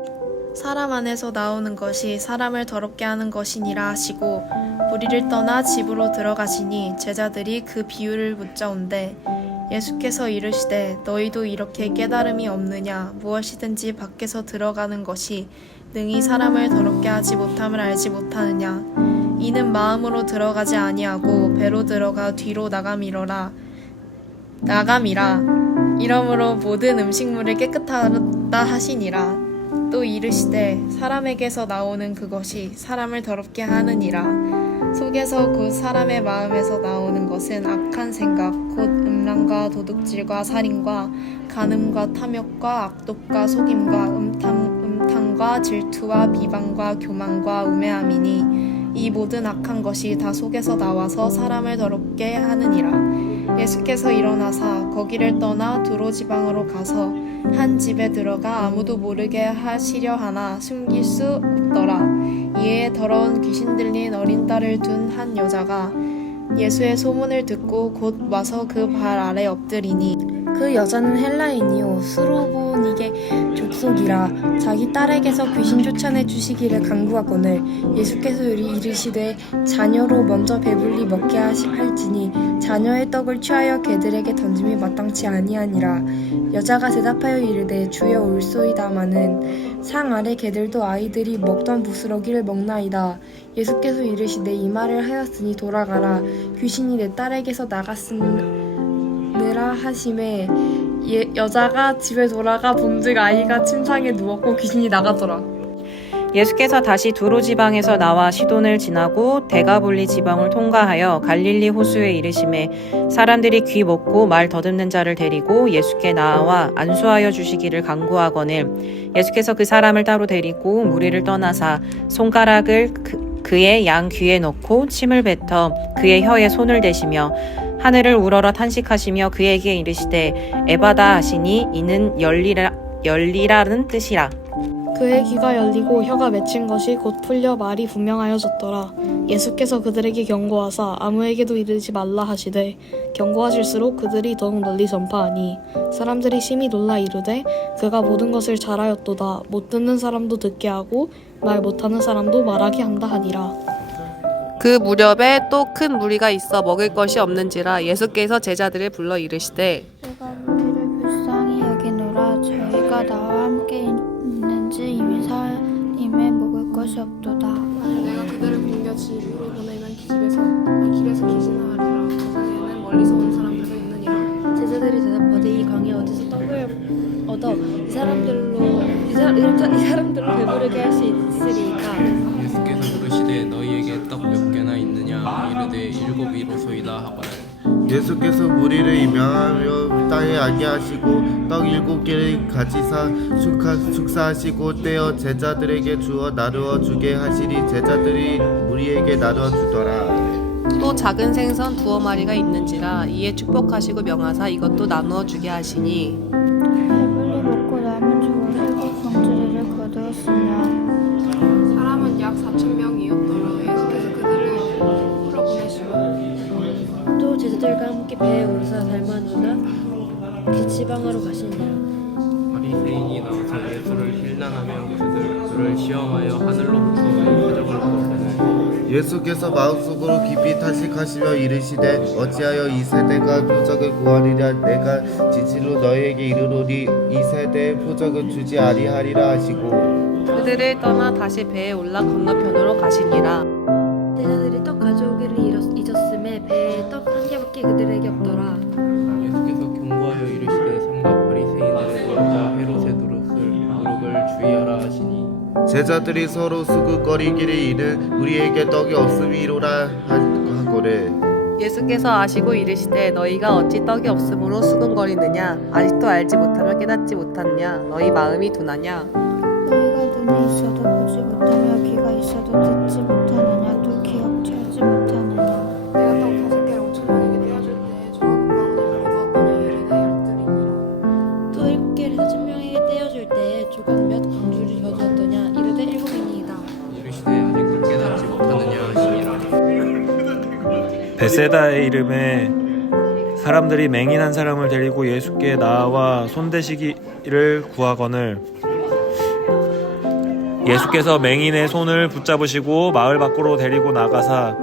사람 안에서 나오는 것이 사람을 더럽게 하는 것이니라 하시고 무리를 떠나 집으로 들어가시니 제자들이 그 비유를 묻자온대 예수께서 이르시되 너희도 이렇게 깨달음이 없느냐. 무엇이든지 밖에서 들어가는 것이 능히 사람을 더럽게 하지 못함을 알지 못하느냐. 이는 마음으로 들어가지 아니하고 배로 들어가 뒤로 나감이라. 이러므로 모든 음식물을 깨끗하다 하시니라. 또 이르시되 사람에게서 나오는 그것이 사람을 더럽게 하느니라. 속에서 곧 사람의 마음에서 나오는 것은 악한 생각 곧 음란과 도둑질과 살인과 간음과 탐욕과 악독과 속임과 음탕과 질투와 비방과 교만과 우매함이니 이 모든 악한 것이 다 속에서 나와서 사람을 더럽게 하느니라. 예수께서 일어나사 거기를 떠나 두로 지방으로 가서 한 집에 들어가 아무도 모르게 하시려 하나 숨길 수 없더라. 이에 더러운 귀신 들린 어린 딸을 둔 한 여자가 예수의 소문을 듣고 곧 와서 그 발 아래 엎드리니 그 여자는 헬라인이요 스로보닉의 족속이라. 자기 딸에게서 귀신 쫓아내 주시기를 간구하거늘 예수께서 이르시되 자녀로 먼저 배불리 먹게 할지니 자녀의 떡을 취하여 개들에게 던짐이 마땅치 아니하니라. 여자가 대답하여 이르되 주여 올소이다마는 상 아래 개들도 아이들이 먹던 부스러기를 먹나이다. 예수께서 이르시되 이 말을 하였으니 돌아가라. 귀신이 내 딸에게서 나갔으니라 하심에 여자가 집에 돌아가 본즉 아이가 침상에 누웠고 귀신이 나가더라. 예수께서 다시 두로 지방에서 나와 시돈을 지나고 데가볼리 지방을 통과하여 갈릴리 호수에 이르심에 사람들이 귀 먹고 말 더듬는 자를 데리고 예수께 나와 안수하여 주시기를 간구하거늘 예수께서 그 사람을 따로 데리고 무리를 떠나사 손가락을 그의 양 귀에 넣고 침을 뱉어 그의 혀에 손을 대시며 하늘을 우러러 탄식하시며 그에게 이르시되 에바다 하시니 이는 열리라는 뜻이라. 그의 귀가 열리고 혀가 맺힌 것이 곧 풀려 말이 분명하여졌더라. 예수께서 그들에게 경고하사 아무에게도 이르지 말라 하시되 경고하실수록 그들이 더욱 널리 전파하니 사람들이 심히 놀라 이르되 그가 모든 것을 잘하였도다. 못 듣는 사람도 듣게 하고 말 못하는 사람도 말하게 한다 하니라. 그 무렵에 또 큰 무리가 있어 먹을 것이 없는지라 예수께서 제자들을 불러 이르시되 내가 우리를 불쌍히 여기노라. 저희가 나와 함께 있는지 이미 사님의 먹을 것이 없도다. 내가 그들을 굶겨 집으로 보내면 길에서 기진하리라. 그중에는 멀리서 온 사람들도 있느니라. 제자들이 대답하되 이 강에 어디서 떡을 얻어 이 사람들로 배부르게 할 수 있으리까. 예수께서 물으시되 너희에게 떡 몇 개나 있느냐 이르되 7이로소이다 하거늘 예수께서 무리를 임명하며 땅에 앉게 하시고 떡 7개를 가지사 축사하시고 떼어 제자들에게 주어 나누어 주게 하시니 제자들이 무리에게 나누어 주더라. 또 작은 생선 2마리가 있는지라 이에 축복하시고 명하사 이것도 나누어 주게 하시니 배불리 먹고 남은 조각 7 광주리를 거두었으며 사람은 약 4,000명이었더라. 예수께서 그들을 풀어보내시고 또 제자들과 함께 배에 오르사 달마누나 그 지방으로 가시니라. 바리새인이 나와서 예수를 힐난하며 그를 시험하여 하늘로부터 표적을 보거늘 예수께서 마음속으로 깊이 탄식하시며 이르시되 어찌하여 이 세대가 표적을 구하리냐. 내가 진실로 너희에게 이르노니 이 세대의 표적은 주지 아니하리라 하시고 그들을 떠나 다시 배에 올라 건너편으로 가시니라. 제자들이 떡 가져오기를 잊었음에 배에 떡 1개밖에 그들에게 없더라. 예수께서 경고하여 이르시되 삼가 바리새인들의 노자 헤롯의 누룩을 주의하라 하시니 제자들이 서로 수군거리기를 이는 우리에게 떡이 없음이로라 하거늘 예수께서 아시고 이르시되 너희가 어찌 떡이 없으므로 수군거리느냐. 아직도 알지 못하며 깨닫지 못하느냐. 너희 마음이 둔하냐. 너희가 눈이 있어도 보지 못하며 귀가 있어도 듣지 못하느냐. 또 기억하지 못하느냐. 내가 떡 5개를 5,000명에게 떼어줄 때에 조각 방울을 걷었더냐 이르되 10들이니라. 또 7개를 4,000명에게 떼어줄 때에 조각 몇 광주를 거두었더냐 이르되 7이니이다. 이르시되 아직도 깨닫지 못하느냐 하시니라. 베세다의 이름에 사람들이 맹인한 사람을 데리고 예수께 나와 손대시기를 구하거늘 예수께서 맹인의 손을 붙잡으시고 마을 밖으로 데리고 나가사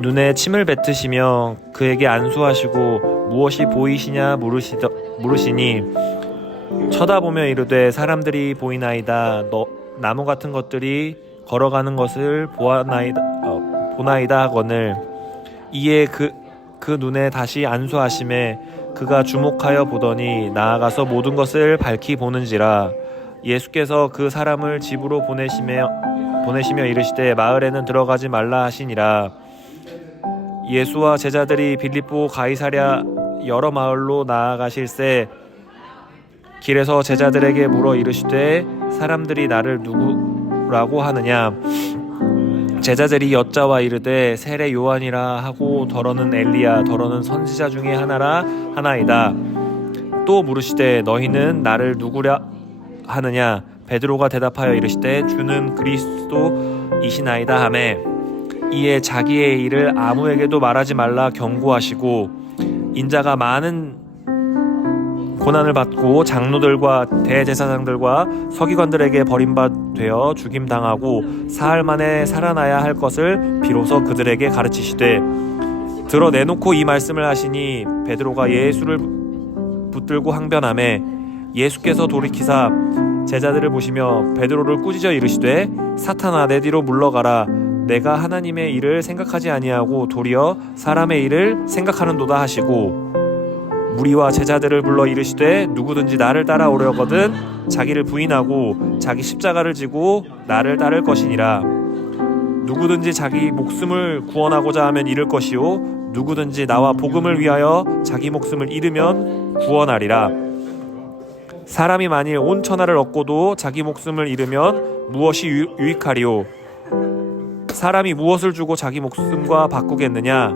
눈에 침을 뱉으시며 그에게 안수하시고 무엇이 보이시냐 물으시니 쳐다보며 이르되 사람들이 보이나이다. 나무 같은 것들이 걸어가는 것을 보나이다 하거늘 이에 그 눈에 다시 안수하심에 그가 주목하여 보더니 나아가서 모든 것을 밝히 보는지라. 예수께서 그 사람을 집으로 보내시며 이르시되 마을에는 들어가지 말라 하시니라. 예수와 제자들이 빌립보 가이사랴 여러 마을로 나아가실새 길에서 제자들에게 물어 이르시되 사람들이 나를 누구라고 하느냐. 제자들이 여짜와 이르되 세례 요한이라 하고 더러는 엘리야 더러는 선지자 중에 하나이다. 또 물으시되 너희는 나를 누구랴 하느냐. 베드로가 대답하여 이르시되 주는 그리스도이시나이다 하매 이에 자기의 일을 아무에게도 말하지 말라 경고하시고 인자가 많은 고난을 받고 장로들과 대제사장들과 서기관들에게 버림받되어 죽임당하고 사흘 만에 살아나야 할 것을 비로소 그들에게 가르치시되 들어 내놓고 이 말씀을 하시니 베드로가 예수를 붙들고 항변하매 예수께서 돌이키사 제자들을 보시며 베드로를 꾸짖어 이르시되 사탄아 내 뒤로 물러가라. 내가 하나님의 일을 생각하지 아니하고 도리어 사람의 일을 생각하는도다 하시고 무리와 제자들을 불러 이르시되 누구든지 나를 따라오려거든 자기를 부인하고 자기 십자가를 지고 나를 따를 것이니라. 누구든지 자기 목숨을 구원하고자 하면 잃을 것이요 누구든지 나와 복음을 위하여 자기 목숨을 잃으면 구원하리라. 사람이 만일 온 천하를 얻고도 자기 목숨을 잃으면 무엇이 유익하리요. 사람이 무엇을 주고 자기 목숨과 바꾸겠느냐.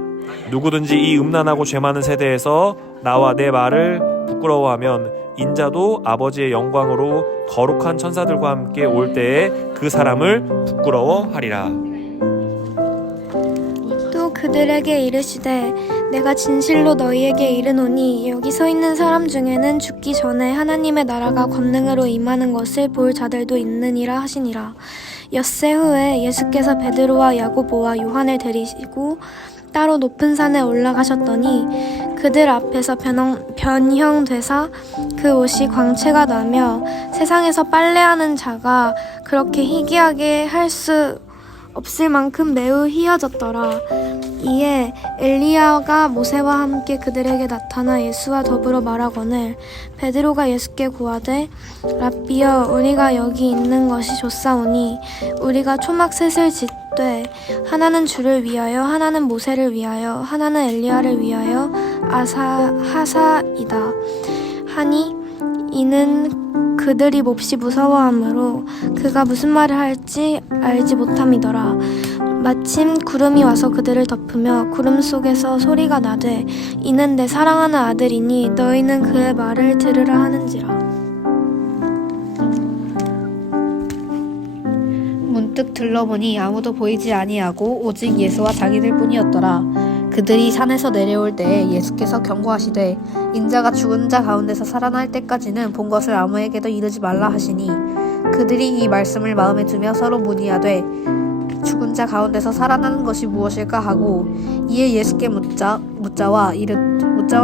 누구든지 이 음란하고 죄 많은 세대에서 나와 내 말을 부끄러워하면 인자도 아버지의 영광으로 거룩한 천사들과 함께 올 때에 그 사람을 부끄러워하리라. 또 그들에게 이르시되 내가 진실로 너희에게 이르노니 여기 서 있는 사람 중에는 죽기 전에 하나님의 나라가 권능으로 임하는 것을 볼 자들도 있느니라 하시니라. 엿새 후에 예수께서 베드로와 야고보와 요한을 데리시고 따로 높은 산에 올라가셨더니 그들 앞에서 변형되사 그 옷이 광채가 나며 세상에서 빨래하는 자가 그렇게 희귀하게 할 수 없을 만큼 매우 희어졌더라. 이에 엘리야가 모세와 함께 그들에게 나타나 예수와 더불어 말하거늘 베드로가 예수께 구하되 랍비여 우리가 여기 있는 것이 좋사오니 우리가 초막셋을 짓되 하나는 주를 위하여 하나는 모세를 위하여 하나는 엘리야를 위하여 하사이다 하니 이는 그들이 몹시 무서워하므로 그가 무슨 말을 할지 알지 못함이더라. 마침 구름이 와서 그들을 덮으며 구름 속에서 소리가 나되 이는 내 사랑하는 아들이니 너희는 그의 말을 들으라 하는지라. 문득 들러보니 아무도 보이지 아니하고 오직 예수와 자기들 뿐이었더라. 그들이 산에서 내려올 때에 예수께서 경고하시되 인자가 죽은 자 가운데서 살아날 때까지는 본 것을 아무에게도 이르지 말라 하시니 그들이 이 말씀을 마음에 두며 서로 문의하되 죽은 자 가운데서 살아나는 것이 무엇일까 하고 이에 예수께 묻자와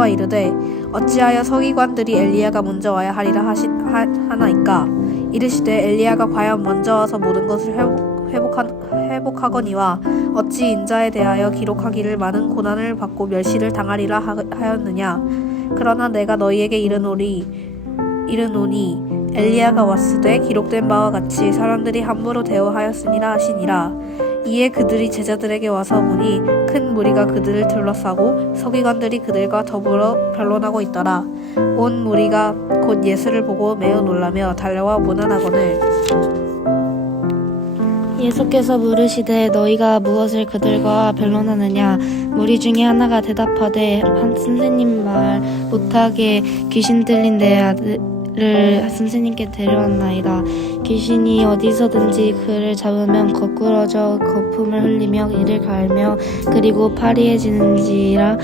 이르되 어찌하여 서기관들이 엘리야가 먼저 와야 하리라 하나이까. 이르시되 엘리야가 과연 먼저 와서 모든 것을 회복하거니와 어찌 인자에 대하여 기록하기를 많은 고난을 받고 멸시를 당하리라 하였느냐. 그러나 내가 너희에게 이르노니 엘리야가 왔으되 기록된 바와 같이 사람들이 함부로 대우하였으니라 하시니라. 이에 그들이 제자들에게 와서 보니 큰 무리가 그들을 둘러싸고 서기관들이 그들과 더불어 변론하고 있더라. 온 무리가 곧 예수를 보고 매우 놀라며 달려와 문안하거늘 예수께서 물으시되 너희가 무엇을 그들과 변론하느냐. 무리 중에 하나가 대답하되 선생님 말 못하게 귀신 들린 내 아들을 선생님께 데려왔나이다. 귀신이 어디서든지 그를 잡으면 거꾸러져 거품을 흘리며 이를 갈며 그리고 파리해지는지라.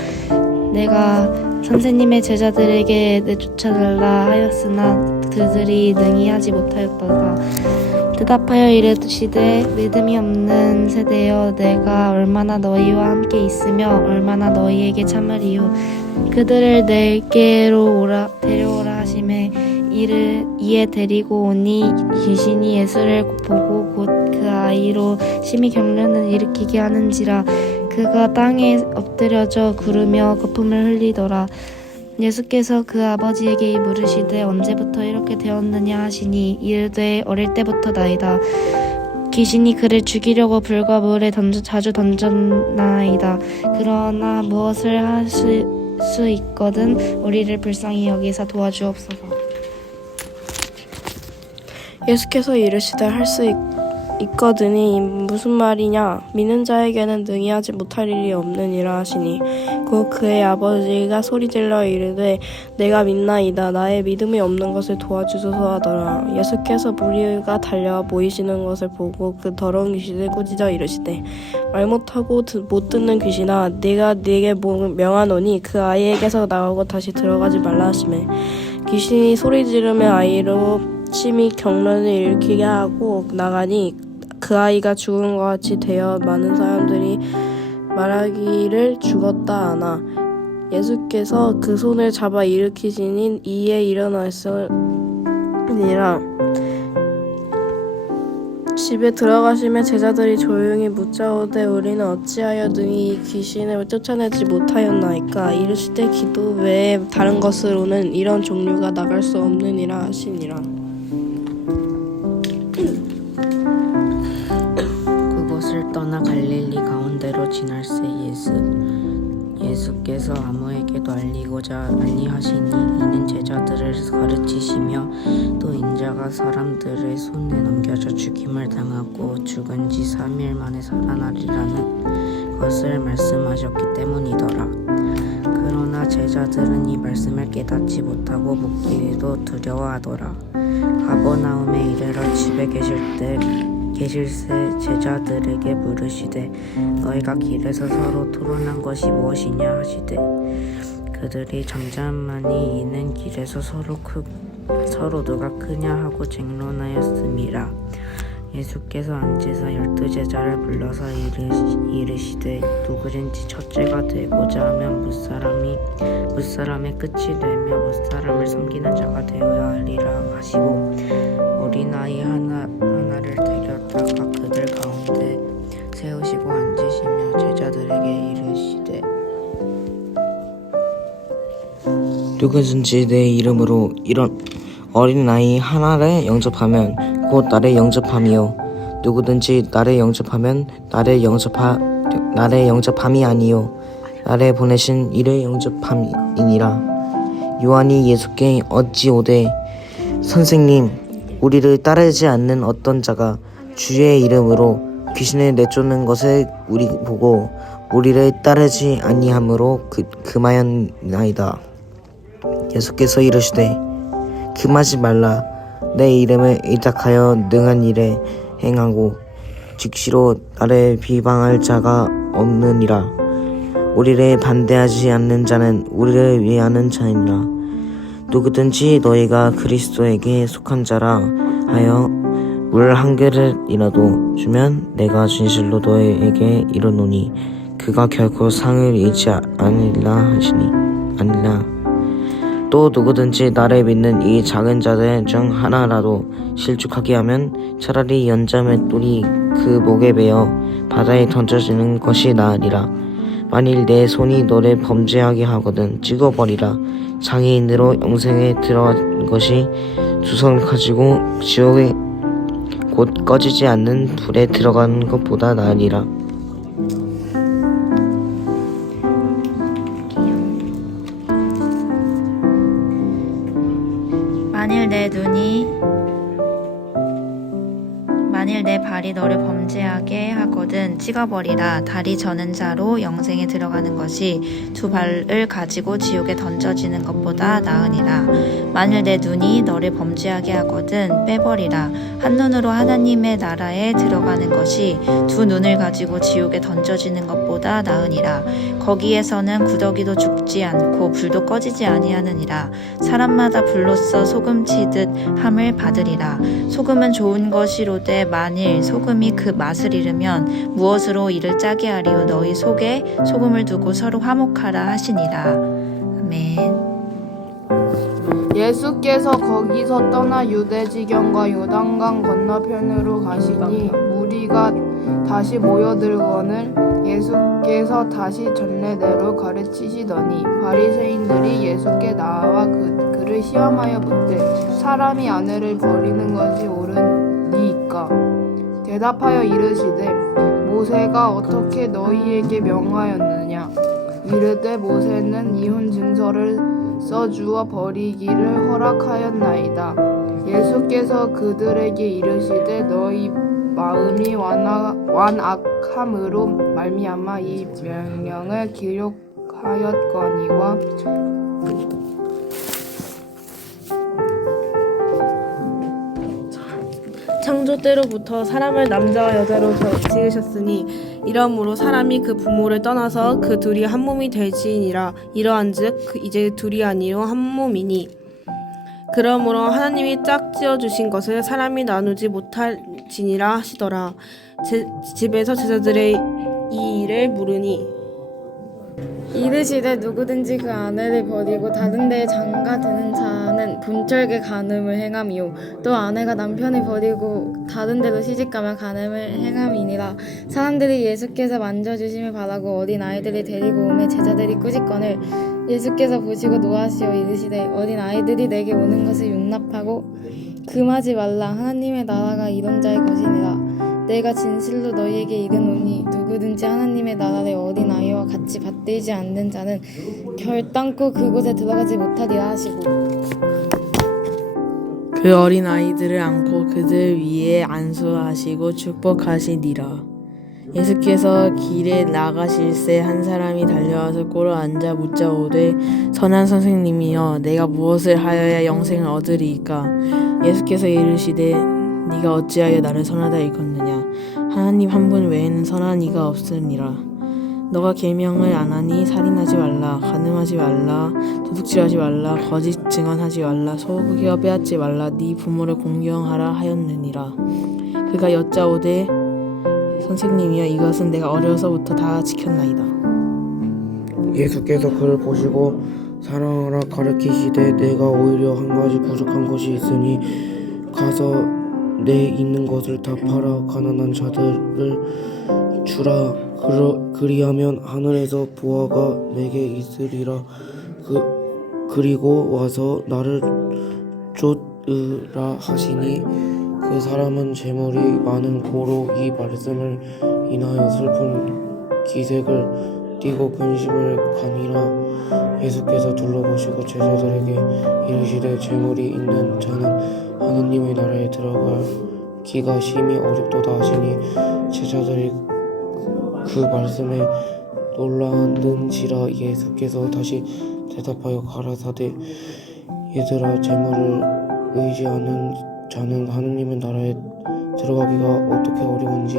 내가 선생님의 제자들에게 내쫓아달라 하였으나 그들이 능히 하지 못하였더라. 대답하여 이르시되 믿음이 없는 세대여 내가 얼마나 너희와 함께 있으며 얼마나 너희에게 참으리요. 그들을 내게로 데려오라 하시매 이에 데리고 오니 귀신이 예수를 보고 곧 그 아이로 심히 경련을 일으키게 하는지라. 그가 땅에 엎드려져 구르며 거품을 흘리더라. 예수께서 그 아버지에게 물으시되 언제부터 이렇게 되었느냐 하시니 이르되 어릴 때부터나이다. 귀신이 그를 죽이려고 불과 물에 자주 던졌나이다. 그러나 무엇을 하실 수 있거든 우리를 불쌍히 여기사 도와주옵소서. 예수께서 이르시되 할 수 있거든이 무슨 말이냐. 믿는 자에게는 능히 하지 못할 일이 없느니라 하시니 곧 그의 아버지가 소리질러 이르되 내가 믿나이다. 나의 믿음이 없는 것을 도와주소서 하더라. 예수께서 무리가 달려와 모이시는 것을 보고 그 더러운 귀신을 꾸짖어 이르시되 말 못하고 못 듣는 귀신아 내가 네게 명하노니 그 아이에게서 나오고 다시 들어가지 말라 하시매 귀신이 소리 지르며 아이로 심히 경련을 일으키게 하고 나가니 그 아이가 죽은 것 같이 되어 많은 사람들이 말하기를 죽었다 하나 예수께서 그 손을 잡아 일으키시니 이에 일어났으니라. 집에 들어가시며 제자들이 조용히 묻자오되 우리는 어찌하여 능히 이 귀신을 쫓아내지 못하였나이까. 이르시되 기도 외에 다른 것으로는 이런 종류가 나갈 수 없느니라 하시니라. 그곳을 떠나 갈릴리 가운데로 지날새 예수께서 아무에게도 알리고자 아니하시니 이는 제자들을 가르치시며 또 인자가 사람들의 손에 넘겨져 죽임을 당하고 죽은 지 3일 만에 살아나리라는 그것을 말씀하셨기 때문이더라. 그러나 제자들은 이 말씀을 깨닫지 못하고 묻기도 두려워하더라. 가버나움에 이르러 집에 계실새 제자들에게 물으시되 너희가 길에서 서로 토론한 것이 무엇이냐 하시되 그들이 잠잠하니 이는 길에서 서로 누가 크냐 하고 쟁론하였음이라. 예수께서 앉으사 12제자를 불러서 이르시되 누구든지 첫째가 되고자 하면 무사람의 끝이 되며 무사람을 섬기는 자가 되어야 하리라 하시고 어린아이 하나를 데려다가 그들 가운데 세우시고 앉으시며 제자들에게 이르시되 누구든지 내 이름으로 이런 어린아이 하나를 영접하면 곧 나를 영접함이요 누구든지 나를 영접하면 나를 영접함이 아니요 나를 보내신 이를 영접함이니라. 요한이 예수께 어찌오되 선생님 우리를 따르지 않는 어떤 자가 주의 이름으로 귀신을 내쫓는 것을 우리 보고 우리를 따르지 아니하므로 금하였나이다. 예수께서 이르시되 금하지 말라. 내 이름을 의탁하여 능한 일에 행하고 즉시로 나를 비방할 자가 없느니라. 우리를 반대하지 않는 자는 우리를 위하는 자니라. 누구든지 너희가 그리스도에게 속한 자라 하여 물 한 그릇이라도 주면 내가 진실로 너희에게 이르노니 그가 결코 상을 잃지 아니라. 또 누구든지 나를 믿는 이 작은 자들 중 하나라도 실족하게 하면 차라리 연자맷 돌이 그 목에 베어 바다에 던져지는 것이 나으리라. 만일 내 손이 너를 범죄하게 하거든 찍어버리라. 장애인으로 영생에 들어간 것이 두 손 가지고 지옥에 곧 꺼지지 않는 불에 들어가는 것보다 나으리라. 만일 내 발이 너를 범죄하게 하거든 찍어버리라. 다리 저는 자로 영생에 들어가는 것이 두 발을 가지고 지옥에 던져지는 것보다 나으니라. 만일 내 눈이 너를 범죄하게 하거든 빼버리라. 한 눈으로 하나님의 나라에 들어가는 것이 두 눈을 가지고 지옥에 던져지는 것보다 나으니라. 거기에서는 구더기도 죽지 않고 불도 꺼지지 아니하느니라. 사람마다 불로써 소금치듯 함을 받으리라. 소금은 좋은 것이로되 만일 소금이 그 맛을 잃으면 무엇으로 이를 짜게 하리요. 너희 속에 소금을 두고 서로 화목하라 하시니라. 아멘. 예수께서 거기서 떠나 유대지경과 요단강 건너편으로 가시니 무리가 다시 모여들거늘 예수께서 다시 전례대로 가르치시더니 바리새인들이 예수께 나와 그를 시험하여 묻되 사람이 아내를 버리는 것이 옳으니까? 대답하여 이르시되 모세가 어떻게 너희에게 명하였느냐? 이르되 모세는 이혼 증서를 써주어 버리기를 허락하였나이다. 예수께서 그들에게 이르시되 너희 마음이 완악함으로 말미암아 이 명령을 기록하였거니와 창조 때로부터 사람을 남자와 여자로 지으셨으니 이러므로 사람이 그 부모를 떠나서 그 둘이 한 몸이 될지니라. 이러한즉 이제 둘이 아니요 한 몸이니. 그러므로 하나님이 짝지어 주신 것을 사람이 나누지 못할지니라 하시더라. 집에서 제자들의 이 일을 물으니 이르시되 누구든지 그 아내를 버리고 다른 데에 장가드는 자는 분철게 간음을 행함이요 또 아내가 남편을 버리고 다른 데로 시집가면 간음을 행함이니라. 사람들이 예수께서 만져주심을 바라고 어린 아이들을 데리고 오매 제자들이 꾸짖거늘 예수께서 보시고 노하시어 이르시되 어린 아이들이 내게 오는 것을 용납하고 금하지 말라. 하나님의 나라가 이런 자의 것이니라. 내가 진실로 너희에게 이르노니 누구든지 하나님의 나라를 어린 아이와 같이 받들지 않는 자는 결단코 그곳에 들어가지 못하리라 하시고 그 어린 아이들을 안고 그들 위에 안수하시고 축복하시니라. 예수께서 길에 나가실새 한 사람이 달려와서 꿇어 앉아 묻자오되 선한 선생님이여 내가 무엇을 하여야 영생을 얻으리이까. 예수께서 이르시되 네가 어찌하여 나를 선하다 일컫느냐. 하나님 한 분 외에는 선한 이가 없으니라. 너가 계명을 안 하니 살인하지 말라, 간음하지 말라, 도둑질하지 말라, 거짓 증언하지 말라, 소고기와 빼앗지 말라, 네 부모를 공경하라 하였느니라. 그가 여짜오되 선생님이여 이것은 내가 어려서부터 다 지켰나이다. 예수께서 그를 보시고 사랑하라 가르치시되 내가 오히려 한 가지 부족한 것이 있으니 가서 내 있는 것을 다 팔아 가난한 자들을 주라. 그리하면 하늘에서 보화가 내게 있으리라. 그리고 와서 나를 쫓으라 하시니 그 사람은 재물이 많은 고로 이 말씀을 인하여 슬픈 기색을 띠고 근심을 가니라. 예수께서 둘러보시고 제자들에게 이르시되 재물이 있는 자는 하나님의 나라에 들어가기가 심히 어렵도다 하시니 제자들이 그 말씀에 놀라는지라. 예수께서 다시 대답하여 가라사대 얘들아 재물을 의지하는 자는 하나님의 나라에 들어가기가 어떻게 어려운지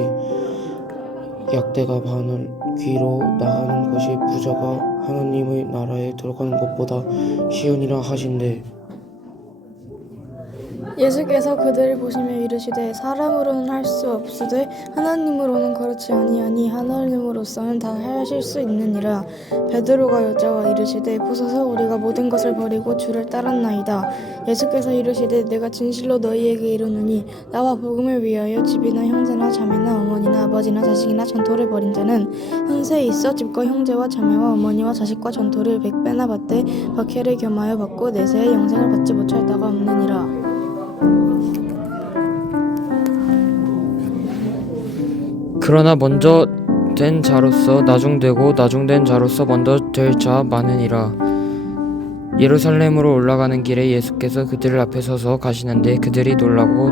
약대가 바늘 귀로 나가는 것이 부자가 하나님의 나라에 들어가는 것보다 쉬우니라 하신대. 예수께서 그들을 보시며 이르시되 사람으로는 할 수 없으되 하나님으로는 그렇지 아니하니 하나님으로서는 다 하실 수 있느니라. 베드로가 여자와 이르시되 보소서 우리가 모든 것을 버리고 주를 따랐나이다. 예수께서 이르시되 내가 진실로 너희에게 이르노니 나와 복음을 위하여 집이나 형제나 자매나 어머니나 아버지나 자식이나 전토를 벌인 자는 현세에 있어 집과 형제와 자매와 어머니와 자식과 전토를 100배나 받되 박해를 겸하여 받고 내세에 영생을 받지 못할 자가 없느니라. 그러나 먼저 된 자로서 나중되고 나중된 자로서 먼저 될 자 많으니라. 예루살렘으로 올라가는 길에 예수께서 그들 앞에 서서 가시는데 그들이 놀라고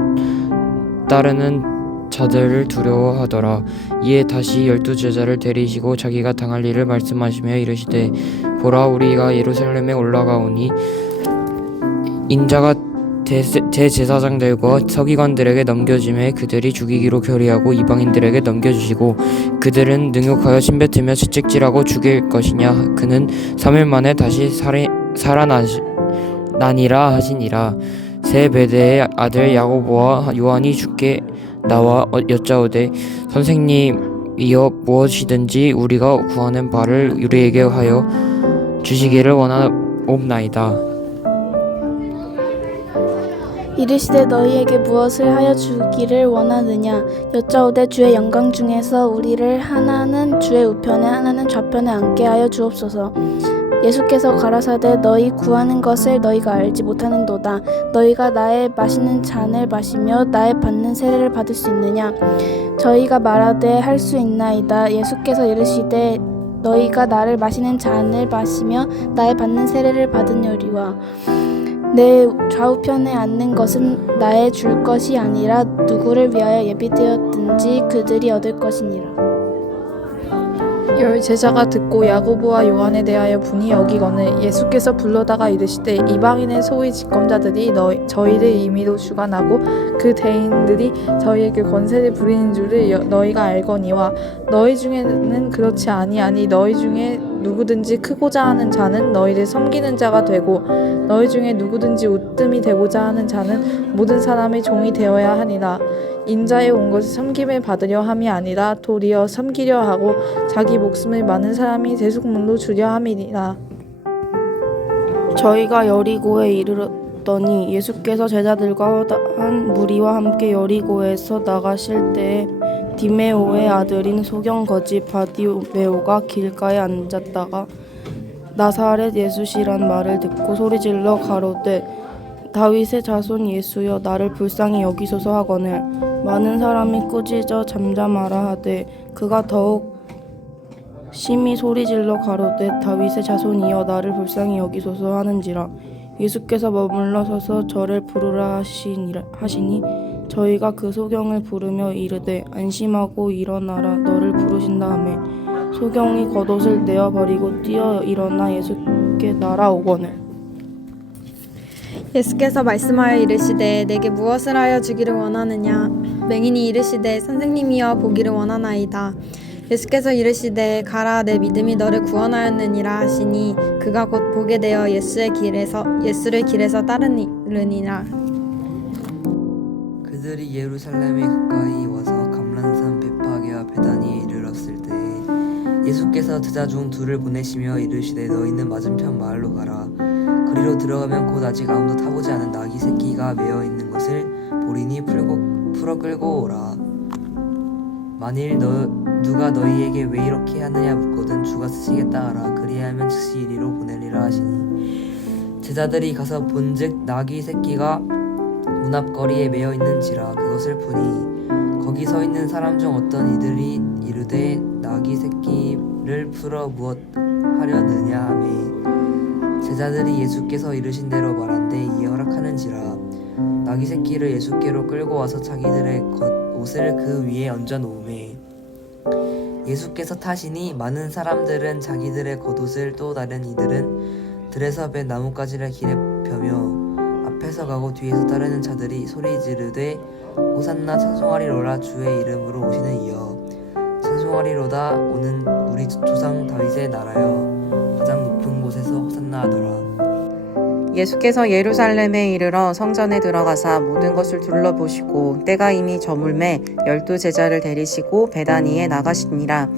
따르는 자들을 두려워하더라. 이에 다시 12 제자를 데리시고 자기가 당할 일을 말씀하시며 이르시되 보라 우리가 예루살렘에 올라가오니 인자가 대제사장들과 서기관들에게 넘겨짐에 그들이 죽이기로 결의하고 이방인들에게 넘겨주시고 그들은 능욕하여 침뱉으며 채찍질하고 죽일 것이냐. 그는 3일 만에 다시 살아나니라 하시니라. 세베대의 아들 야고보와 요한이 주께 나와 여짜오되 선생님이여 무엇이든지 우리가 구하는 바를 우리에게 하여 주시기를 원하옵나이다. 이르시되 너희에게 무엇을 하여 주기를 원하느냐. 여짜오되 주의 영광 중에서 우리를 하나는 주의 우편에 하나는 좌편에 앉게 하여 주옵소서. 예수께서 가라사대 너희 구하는 것을 너희가 알지 못하는도다. 너희가 나의 마시는 잔을 마시며 나의 받는 세례를 받을 수 있느냐. 저희가 말하되 할 수 있나이다. 예수께서 이르시되 너희가 나를 마시는 잔을 마시며 나의 받는 세례를 받으려리와 내 좌우편에 앉는 것은 나의 줄 것이 아니라 누구를 위하여 예비되었든지 그들이 얻을 것이니라. 열 제자가 듣고 야고보와 요한에 대하여 분이 여기거늘 예수께서 불러다가 이르시되 이방인의 소위 집권자들이 저희를 임의로 주관하고 그 대인들이 저희에게 권세를 부리는 줄을 너희가 알거니와 너희 중에는 그렇지 아니하니 너희 중에 누구든지 크고자 하는 자는 너희를 섬기는 자가 되고 너희 중에 누구든지 우뜸이 되고자 하는 자는 모든 사람의 종이 되어야 하니라. 인자에 온 것을 섬김을 받으려 함이 아니라 도리어 섬기려 하고 자기 목숨을 많은 사람이 대속물로 주려 함이니라. 저희가 여리고에 이르렀더니 예수께서 제자들과 한 무리와 함께 여리고에서 나가실 때에 디메오의 아들인 소경거지 바디메오가 길가에 앉았다가 나사렛 예수시란 말을 듣고 소리질러 가로되 다윗의 자손 예수여 나를 불쌍히 여기소서 하거늘 많은 사람이 꾸짖어 잠잠하라 하되 그가 더욱 심히 소리질러 가로되 다윗의 자손이여 나를 불쌍히 여기소서 하는지라. 예수께서 머물러 서서 저를 부르라 하시니 저희가 그 소경을 부르며 이르되 안심하고 일어나라 너를 부르신다 하매 소경이 겉옷을 내어버리고 뛰어 일어나 예수께 날아오거늘 예수께서 말씀하여 이르시되 내게 무엇을 하여 주기를 원하느냐 맹인이 이르시되 선생님이여 보기를 원하나이다. 예수께서 이르시되 가라 내 믿음이 너를 구원하였느니라 하시니 그가 곧 보게 되어 예수를 길에서 따르니라. 그들이 예루살렘에 가까이 와서 감람산 베파게와 베다니에 이르렀을 때 예수께서 제자 중 둘을 보내시며 이르시되 너희는 맞은편 마을로 가라. 그리로 들어가면 곧 아직 아무도 타보지 않은 나귀 새끼가 매어 있는 것을 보리니 풀어 끌고 오라. 만일 누가 너희에게 왜 이렇게 하느냐 묻거든 주가 쓰시겠다 하라. 그리하면 즉시 이리로 보내리라 하시니 제자들이 가서 본즉 나귀 새끼가 문 앞거리에 매어 있는지라. 그것을 보니 거기 서 있는 사람 중 어떤 이들이 이르되 나귀 새끼를 풀어 무엇 하려느냐 하매 제자들이 예수께서 이르신 대로 말한데 이에 허락하는지라. 나귀 새끼를 예수께로 끌고 와서 자기들의 옷을 그 위에 얹어 놓으매 예수께서 타시니 많은 사람들은 자기들의 겉옷을 또 다른 이들은 들에서 벤 나뭇가지를 길에 펴며 앞에서 가고 뒤에서 따르는 자들이 소리 지르되 호산나 찬송하리로다 주의 이름으로 오시는 이여 찬송하리로다 오는 우리 조상 다윗의 나라여 가장 높은 곳에서 호산나 하더라. 예수께서 예루살렘에 이르러 성전에 들어가사 모든 것을 둘러보시고 때가 이미 저물매 12 제자를 데리시고 베다니에 나가시니라.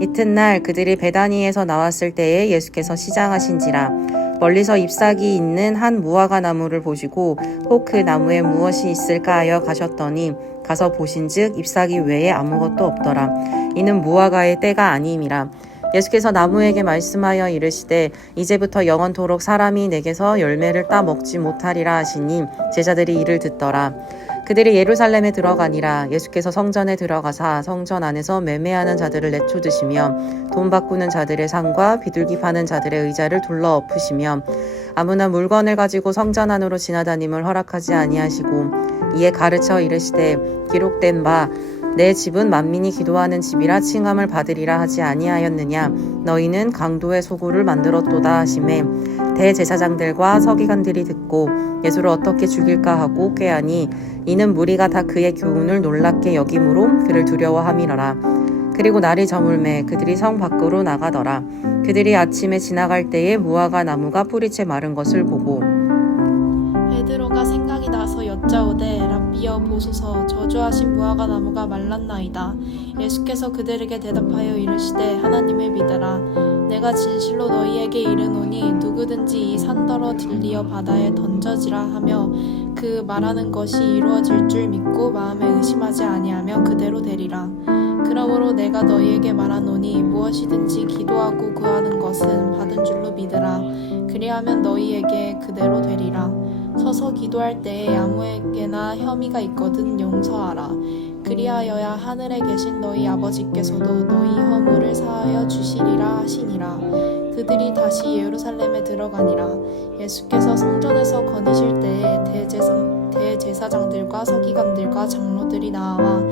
이튿날 그들이 베다니에서 나왔을 때에 예수께서 시장하신지라. 멀리서 잎사귀 있는 한 무화과 나무를 보시고 혹 그 나무에 무엇이 있을까 하여 가셨더니 가서 보신즉 잎사귀 외에 아무것도 없더라. 이는 무화과의 때가 아니임이라. 예수께서 나무에게 말씀하여 이르시되 이제부터 영원토록 사람이 내게서 열매를 따 먹지 못하리라 하시니 제자들이 이를 듣더라. 그들이 예루살렘에 들어가니라. 예수께서 성전에 들어가사 성전 안에서 매매하는 자들을 내쫓으시며 돈 바꾸는 자들의 상과 비둘기 파는 자들의 의자를 둘러 엎으시며 아무나 물건을 가지고 성전 안으로 지나다님을 허락하지 아니하시고 이에 가르쳐 이르시되 기록된 바 내 집은 만민이 기도하는 집이라 칭함을 받으리라 하지 아니하였느냐. 너희는 강도의 소굴을 만들었도다 하시매 대제사장들과 서기관들이 듣고 예수를 어떻게 죽일까 하고 꾀하니 이는 무리가 다 그의 교훈을 놀랍게 여김으로 그를 두려워함이러라. 그리고 날이 저물매 그들이 성 밖으로 나가더라. 그들이 아침에 지나갈 때에 무화과 나무가 뿌리채 마른 것을 보고 베드로가 생각이 나서 여짜오되 랍비여 보소서 저주하신 무화과 나무가 말랐나이다. 예수께서 그들에게 대답하여 이르시되 하나님을 믿으라. 내가 진실로 너희에게 이르노니 누구든지 이 산더러 들리어 바다에 던져지라 하며 그 말하는 것이 이루어질 줄 믿고 마음에 의심하지 아니하면 그대로 되리라. 그러므로 내가 너희에게 말하노니 무엇이든지 기도하고 구하는 것은 받은 줄로 믿으라. 그리하면 너희에게 그대로 되리라. 서서 기도할 때에 아무에게나 혐의가 있거든 용서하라. 그리하여야 하늘에 계신 너희 아버지께서도 너희 허물을 사하여 주시리라 하시니라. 그들이 다시 예루살렘에 들어가니라. 예수께서 성전에서 거니실 때에 대제사장들과 서기관들과 장로들이 나와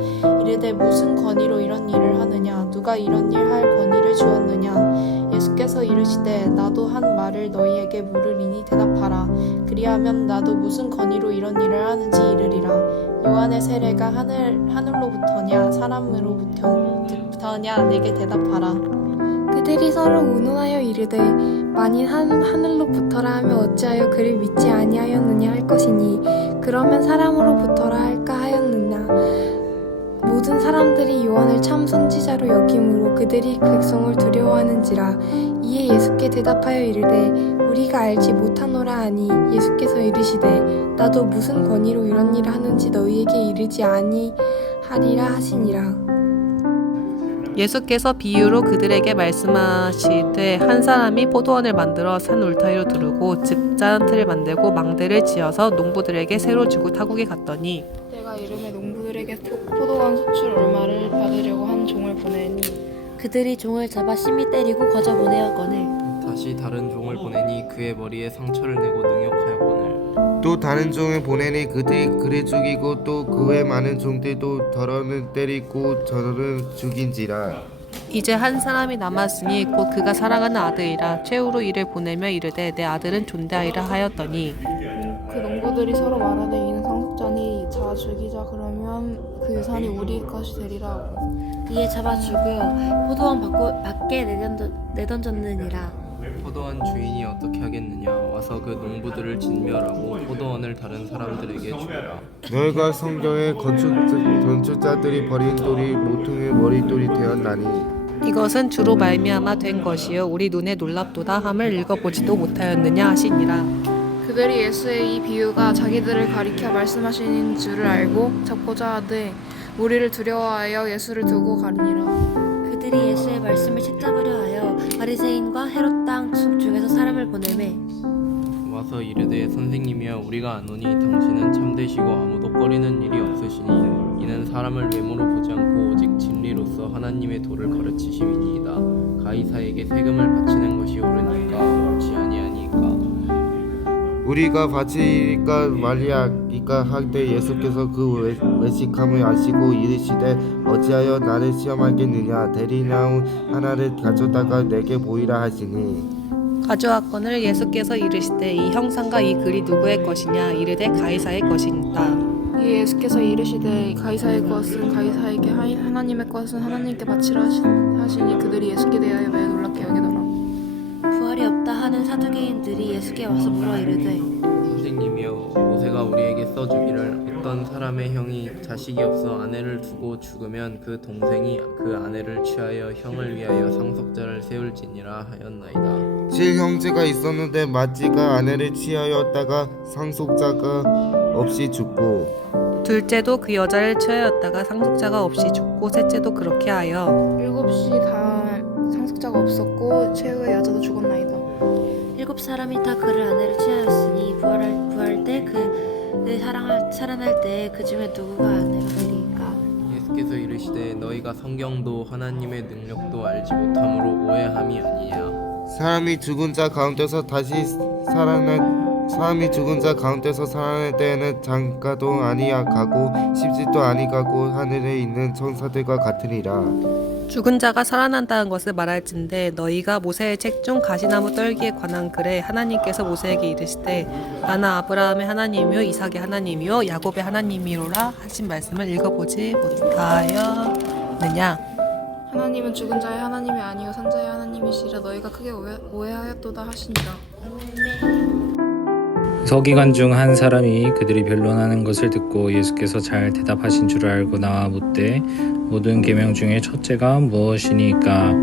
이르되 무슨 권위로 이런 일을 하느냐 누가 이런 일 할 권위를 주었느냐. 예수께서 이르시되 나도 한 말을 너희에게 물으리니 대답하라. 그리하면 나도 무슨 권위로 이런 일을 하는지 이르리라. 요한의 세례가 하늘로부터냐 사람으로부터냐 내게 대답하라. 그들이 서로 운운하여 이르되 만일 하늘로부터라 하면 어찌하여 그를 믿지 아니하였느냐 할 것이니 그러면 사람으로부터라 할까 하였느냐. 모든 사람들이 요한을 참 선지자로 여김으로 그들이 백성을 두려워하는지라. 이에 예수께 대답하여 이르되 우리가 알지 못하노라 하니 예수께서 이르시되 나도 무슨 권위로 이런 일을 하는지 너희에게 이르지 아니하리라 하시니라. 예수께서 비유로 그들에게 말씀하시되 한 사람이 포도원을 만들어 산 울타리로 두르고 즙잔 틀을 만들고 망대를 지어서 농부들에게 새로 주고 타국에 갔더니 때가 이름에 농부들에게 포도원 소출 얼마를 받으려고 한 종을 보내니 그들이 종을 잡아 심히 때리고 거저 보내었거늘 다시 다른 종을 보내니 그의 머리에 상처를 내고 능욕하였거늘 또 다른 종을 보내니 그들이 그를 죽이고 또 그 외 많은 종들도 더러는 때리고 저를 죽인지라. 이제 한 사람이 남았으니 곧 그가 사랑하는 아들이라. 최후로 이를 보내며 이르되 내 아들은 존대하리라 하였더니 그 농부들이 서로 말하되 이는 상속자니 자 죽이자 그러면 그 유산이 우리 것이 되리라 하고 이에 잡아 죽여 포도원 밖에 내던졌느니라. 포도원 주인이 어떻게 하겠느냐? 와서 그 농부들을 진멸하고 포도원을 다른 사람들에게 주라. 너희가 성경의 건축자들이 버린 돌이 모퉁이 머릿돌이 되었나니 이것은 주로 말미암아 된 것이요 우리 눈에 놀랍도다 함을 읽어보지도 못하였느냐 하시니라. 그들이 예수의 이 비유가 자기들을 가리켜 말씀하시는 줄을 알고 잡고자 하되 우리를 두려워하여 예수를 두고 가니라. 그들이 예수의 말씀을 책잡으려 하여 바리새인과 헤롯 땅 중에서 사람을 보내매 와서 이르되 선생님이여 우리가 아노니 당신은 참되시고 아무도 꺼리는 일이 없으시니 이는 사람을 외모로 보지 않고 오직 진리로서 하나님의 도를 가르치심이니이다. 가이사에게 세금을 바치는 것이 옳으니까 옳지 아니하니까. 우리가 바치리까 말리하리까 할 때 예수께서 그 외식함을 아시고 이르시되 어찌하여 나를 시험하겠느냐. 대리나무 하나를 가져다가 내게 보이라 하시니 가져왔거늘 예수께서 이르시되 이 형상과 이 글이 누구의 것이냐. 이르되 가이사의 것이니라. 이에 예수께서 이르시되 가이사의 것은 가이사에게 하나님의 것은 하나님께 바치라 하시니 그들이 예수께 대하여 매우 놀랍게 여기더라. 부활이 없다 하는 사두개인들이 예수께 와서 물어 이르되 선생님이여 모세가 우리에게 써주기를 어떤 사람의 형이 자식이 없어 아내를 두고 죽으면 그 동생이 그 아내를 취하여 형을 위하여 상속자를 세울지니라 하였나이다. 실형제가 있었는데 맏지가 아내를 취하였다가 상속자가 없이 죽고 둘째도 그 여자를 취하였다가 상속자가 없이 죽고 셋째도 그렇게 하여 7이 다 상속자가 없었고 최후의 여자도 죽었나이다. 7 사람이 다 그를 아내를 취하였으니 부활할 때 그를 살아날 때 그 중에 누구가 아내가 되리까. 예수께서 이르시되 너희가 성경도 하나님의 능력도 알지 못함으로 오해함이 아니냐. 사람이 죽은 자 가운데서 살아날 때에는 장가도 아니가고 십지도 아니가고 하늘에 있는 천사들과 같으리라. 죽은 자가 살아난다는 것을 말할진대 너희가 모세의 책 중 가시나무 떨기에 관한 글에 하나님께서 모세에게 이르시되 나는 아브라함의 하나님이요 이삭의 하나님이요 야곱의 하나님이로라 하신 말씀을 읽어보지 못하였느냐. 하나님은 죽은 자의 하나님이 아니요 산자의 하나님이시라. 너희가 크게 오해하였도다 하시니라. 서기관 중 한 사람이 그들이 변론하는 것을 듣고 예수께서 잘 대답하신 줄 알고 나와 묻되 모든 계명 중에 첫째가 무엇이니까?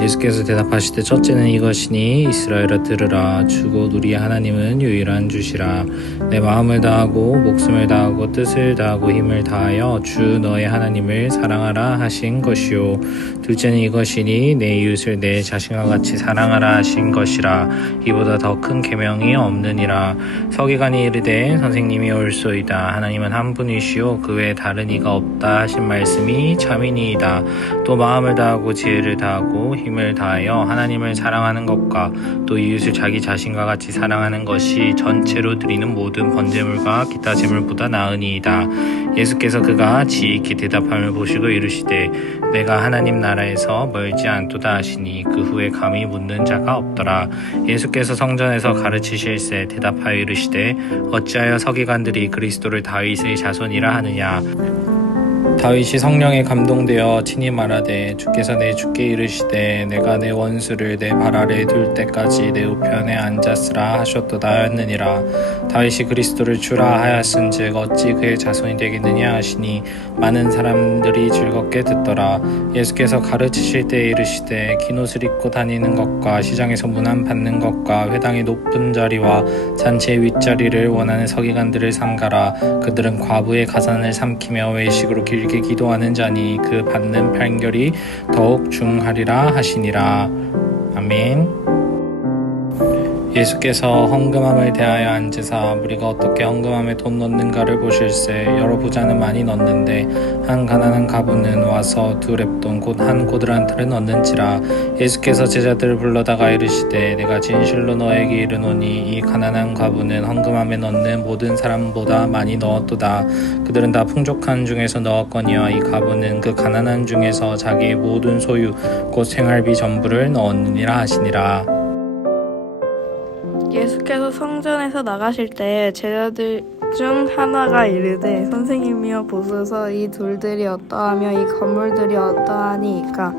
예수께서 대답하시되 첫째는 이것이니 이스라엘아 들으라. 주곧 우리 하나님은 유일한 주시라. 내 마음을 다하고 목숨을 다하고 뜻을 다하고 힘을 다하여 주 너의 하나님을 사랑하라 하신 것이요. 둘째는 이것이니 내 이웃을 내 자신과 같이 사랑하라 하신 것이라. 이보다 더 큰 계명이 없느니라. 서기관이 이르되 선생님이 옳소이다. 하나님은 한 분이시요 그 외에 다른 이가 없다 하신 말씀이 참이니이다. 또 마음을 다하고 지혜를 다하고 힘을 다하여 하나님을 사랑하는 것과 또 이웃을 자기 자신과 같이 사랑하는 것이 전체로 드리는 모든 번제물과 기타 제물보다 나으니이다. 예수께서 그가 지익히 대답함을 보시고 이르시되 내가 하나님 나라에서 멀지 않도다 하시니 그 후에 감히 묻는 자가 없더라. 예수께서 성전에서 가르치실새 대답하여 이르시되 어찌하여 서기관들이 그리스도를 다윗의 자손이라 하느냐. 다윗이 성령에 감동되어 친히 말하되 주께서 내 주께 이르시되 내가 내 원수를 내 발 아래에 둘 때까지 내 우편에 앉았으라 하셨도다 하였느니라. 다윗이 그리스도를 주라 하였은즉 어찌 그의 자손이 되겠느냐 하시니 많은 사람들이 즐겁게 듣더라. 예수께서 가르치실 때에 이르시되 긴 옷을 입고 다니는 것과 시장에서 문안 받는 것과 회당의 높은 자리와 잔치의 윗자리를 원하는 서기관들을 삼가라. 그들은 과부의 가산을 삼키며 외식으로 길게 기도하는 자니 그 받는 판결이 더욱 중하리라 하시니라. 아멘. 예수께서 헌금함을 대하여 앉으사 우리가 어떻게 헌금함에 돈 넣는가를 보실세. 여러 부자는 많이 넣는데 한 가난한 가부는 와서 2렙돈 곧 한 고드란트를 넣는지라. 예수께서 제자들을 불러다가 이르시되 내가 진실로 너에게 이르노니 이 가난한 가부는 헌금함에 넣는 모든 사람보다 많이 넣었도다. 그들은 다 풍족한 중에서 넣었거니와 이 가부는 그 가난한 중에서 자기의 모든 소유 곧 생활비 전부를 넣었느니라 하시니라. 예수께서 성전에서 나가실 때 제자들 중 하나가 이르되 선생님이여 보소서 이 돌들이 어떠하며 이 건물들이 어떠하니이까.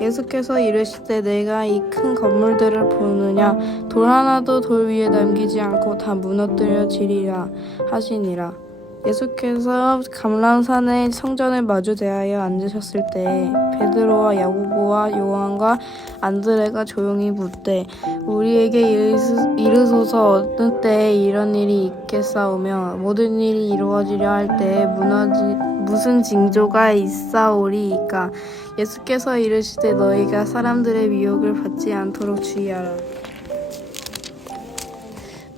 예수께서 이르시되 내가 이 큰 건물들을 보느냐. 돌 하나도 돌 위에 남기지 않고 다 무너뜨려지리라 하시니라. 예수께서 감람산의 성전을 마주 대하여 앉으셨을 때 베드로와 야고보와 요한과 안드레가 조용히 묻되 우리에게 이르소서 어느 때에 이런 일이 있겠사오며 모든 일이 이루어지려 할 때에 무슨 징조가 있사오리이까. 예수께서 이르시되 너희가 사람들의 미혹을 받지 않도록 주의하라.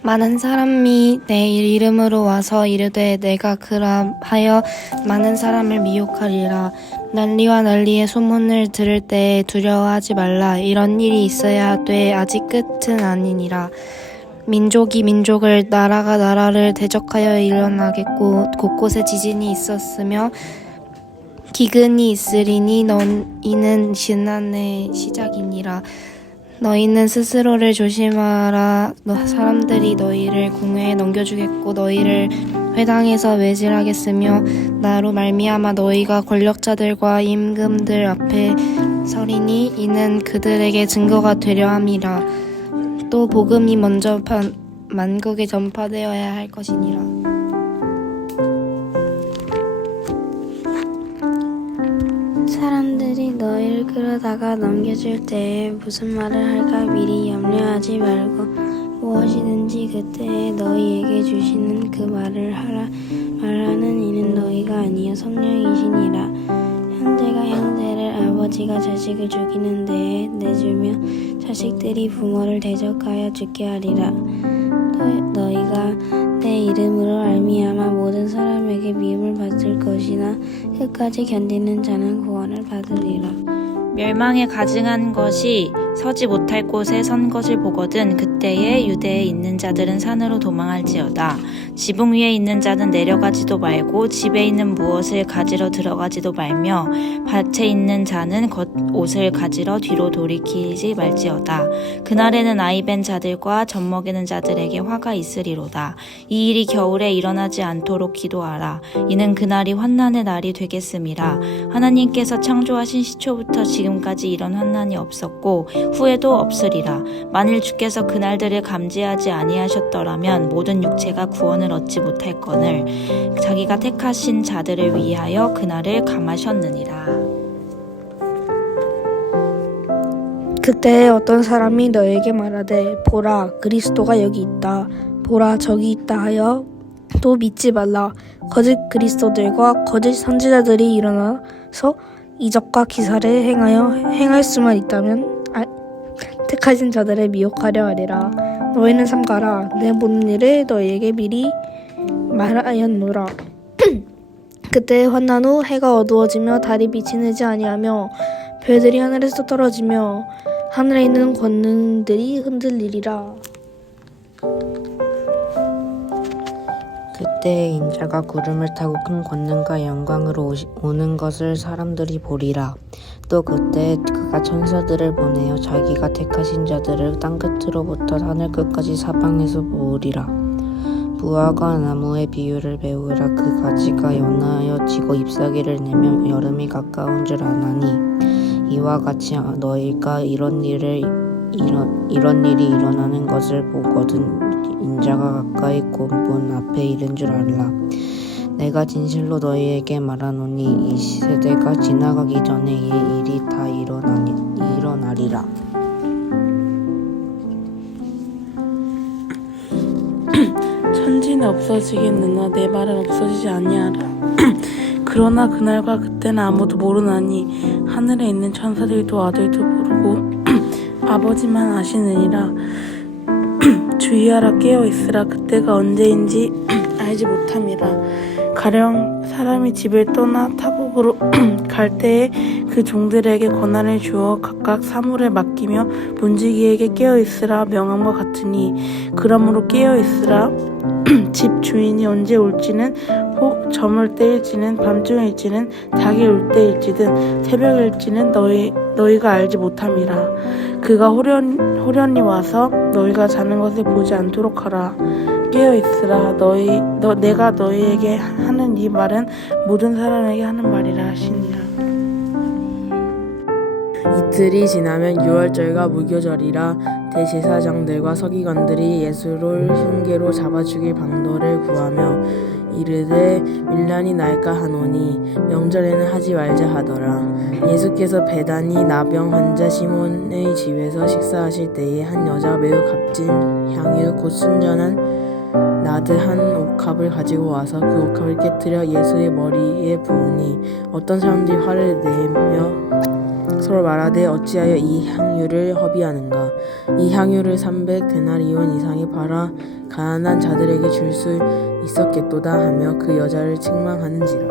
많은 사람이 내 이름으로 와서 이르되 내가 그러하여 많은 사람을 미혹하리라. 난리와 난리의 소문을 들을 때에 두려워하지 말라. 이런 일이 있어야 하되 아직 끝은 아니니라. 민족이 민족을 나라가 나라를 대적하여 일어나겠고 곳곳에 지진이 있었으며 기근이 있으리니 이는 지난해 시작이니라. 너희는 스스로를 조심하라. 사람들이 너희를 공회에 넘겨주겠고 너희를 회당에서 매질하겠으며 나로 말미암아 너희가 권력자들과 임금들 앞에 서리니 이는 그들에게 증거가 되려 함이라. 또 복음이 먼저 만국에 전파되어야 할 것이니라. 사람들이 너희를 끌어다가 넘겨줄 때에 무슨 말을 할까 미리 염려하지 말고 무엇이든지 그때에 너희에게 주시는 그 말을 말하는 이는 너희가 아니요 성령이시니라. 형제가 형제를 아버지가 자식을 죽이는 데에 내주며 자식들이 부모를 대적하여 죽게 하리라. 너희가 내 이름으로 말미암아 모든 사람에게 미움을 받을 것이나 끝까지 견디는 자는 구원을 받으리라. 멸망에 가증한 것이 서지 못할 곳에 선 것을 보거든 그때에 유대에 있는 자들은 산으로 도망할지어다. 지붕 위에 있는 자는 내려가지도 말고 집에 있는 무엇을 가지러 들어가지도 말며 밭에 있는 자는 겉옷을 가지러 뒤로 돌이키지 말지어다. 그날에는 아이벤 자들과 젖먹이는 자들에게 화가 있으리로다. 이 일이 겨울에 일어나지 않도록 기도하라. 이는 그날이 환난의 날이 되겠음이라. 하나님께서 창조하신 시초부터 지금까지 이런 환난이 없었고 후에도 없으리라. 만일 주께서 그날들을 감지하지 아니하셨더라면 모든 육체가 구원을 얻지 못할거늘 자기가 택하신 자들을 위하여 그날을 감하셨느니라. 그때 어떤 사람이 너에게 말하되 보라 그리스도가 여기 있다. 보라 저기 있다 하여 또 믿지 말라. 거짓 그리스도들과 거짓 선지자들이 일어나서 이적과 기사를 행할 수만 있다면 택하신 자들을 미혹하려 하리라. 너희는 삼가라. 내 모든 일을 너희에게 미리 말하였노라. 그때 환난 후 해가 어두워지며 달이 빛이 내지 아니하며 별들이 하늘에서 떨어지며 하늘에 있는 권능들이 흔들리리라. 그때 인자가 구름을 타고 큰 권능과 영광으로 오는 것을 사람들이 보리라. 또 그때 그가 천사들을 보내어 자기가 택하신 자들을 땅끝으로부터 하늘 끝까지 사방에서 모으리라. 무화과 나무의 비유를 배우라. 그 가지가 연하여 지고 잎사귀를 내며 여름이 가까운 줄 아나니 이와 같이 너희가 이런 일이 일어나는 것을 보거든 인자가 가까이 곧 문 앞에 이른 줄 알라. 내가 진실로 너희에게 말하노니 이 세대가 지나가기 전에 이 일이 다 일어나리라. 천지는 없어지겠느나 내 말은 없어지지 아니하라. 그러나 그날과 그때는 아무도 모르나니 하늘에 있는 천사들도 아들도 모르고 아버지만 아시느니라. 주의하라 깨어 있으라 그때가 언제인지 알지 못함이라. 가령 사람이 집을 떠나 타국으로 갈 때에 그 종들에게 권한을 주어 각각 사물을 맡기며 문지기에게 깨어 있으라 명함과 같으니 그러므로 깨어 있으라. 집 주인이 언제 올지는 혹 저물 때일지는 밤중일지는 닭이 올 때일지든 새벽일지는 너희가 알지 못함이라. 그가 호련히 와서 너희가 자는 것을 보지 않도록 하라. 깨어 있으라. 내가 너희에게 하는 이 말은 모든 사람에게 하는 말이라 하시니라. 이틀이 지나면 유월절과 무교절이라. 대제사장들과 서기관들이 예수를 흉계로 잡아 죽일 방도를 구하며 이르되 밀란이 날까 하노니 명절에는 하지 말자 하더라. 예수께서 베다니 나병 환자 시몬의 집에서 식사하실 때에 한 여자가 매우 값진 향유 곧 순전한 나드 한 옥합을 가지고 와서 그 옥합을 깨뜨려 예수의 머리에 부으니 어떤 사람들이 화를 내며 서로 말하되 어찌하여 이 향유를 허비하는가. 이 향유를 300데나리온 이상에 팔아 가난한 자들에게 줄 수 있었겠도다 하며 그 여자를 책망하는지라.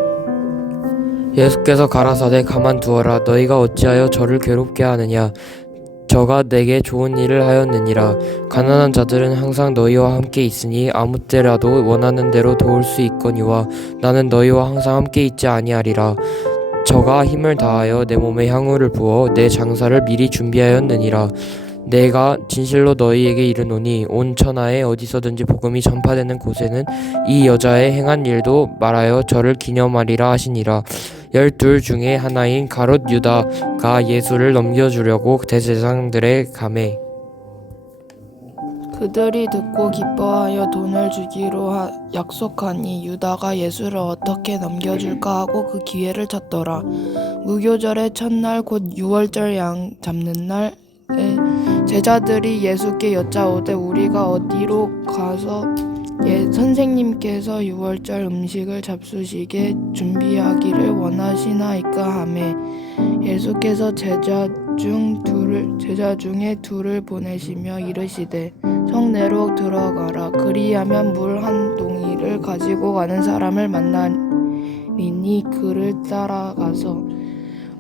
예수께서 가라사대 가만두어라. 너희가 어찌하여 저를 괴롭게 하느냐. 저가 내게 좋은 일을 하였느니라. 가난한 자들은 항상 너희와 함께 있으니 아무 때라도 원하는 대로 도울 수 있거니와 나는 너희와 항상 함께 있지 아니하리라. 저가 힘을 다하여 내 몸에 향유를 부어 내 장사를 미리 준비하였느니라. 내가 진실로 너희에게 이르노니 온 천하에 어디서든지 복음이 전파되는 곳에는 이 여자의 행한 일도 말하여 저를 기념하리라 하시니라. 12 중에 하나인 가롯 유다가 예수를 넘겨주려고 대제사장들의 감에 그들이 듣고 기뻐하여 돈을 주기로 약속하니 유다가 예수를 어떻게 넘겨줄까 하고 그 기회를 찾더라. 무교절의 첫날 곧 유월절 양 잡는 날에 제자들이 예수께 여짜오되 우리가 어디로 가서 선생님께서 유월절 음식을 잡수시게 준비하기를 원하시나이까 하매 예수께서 제자 중에 둘을 보내시며 이르시되 성내로 들어가라. 그리하면 물 한 동이를 가지고 가는 사람을 만나리니 그를 따라가서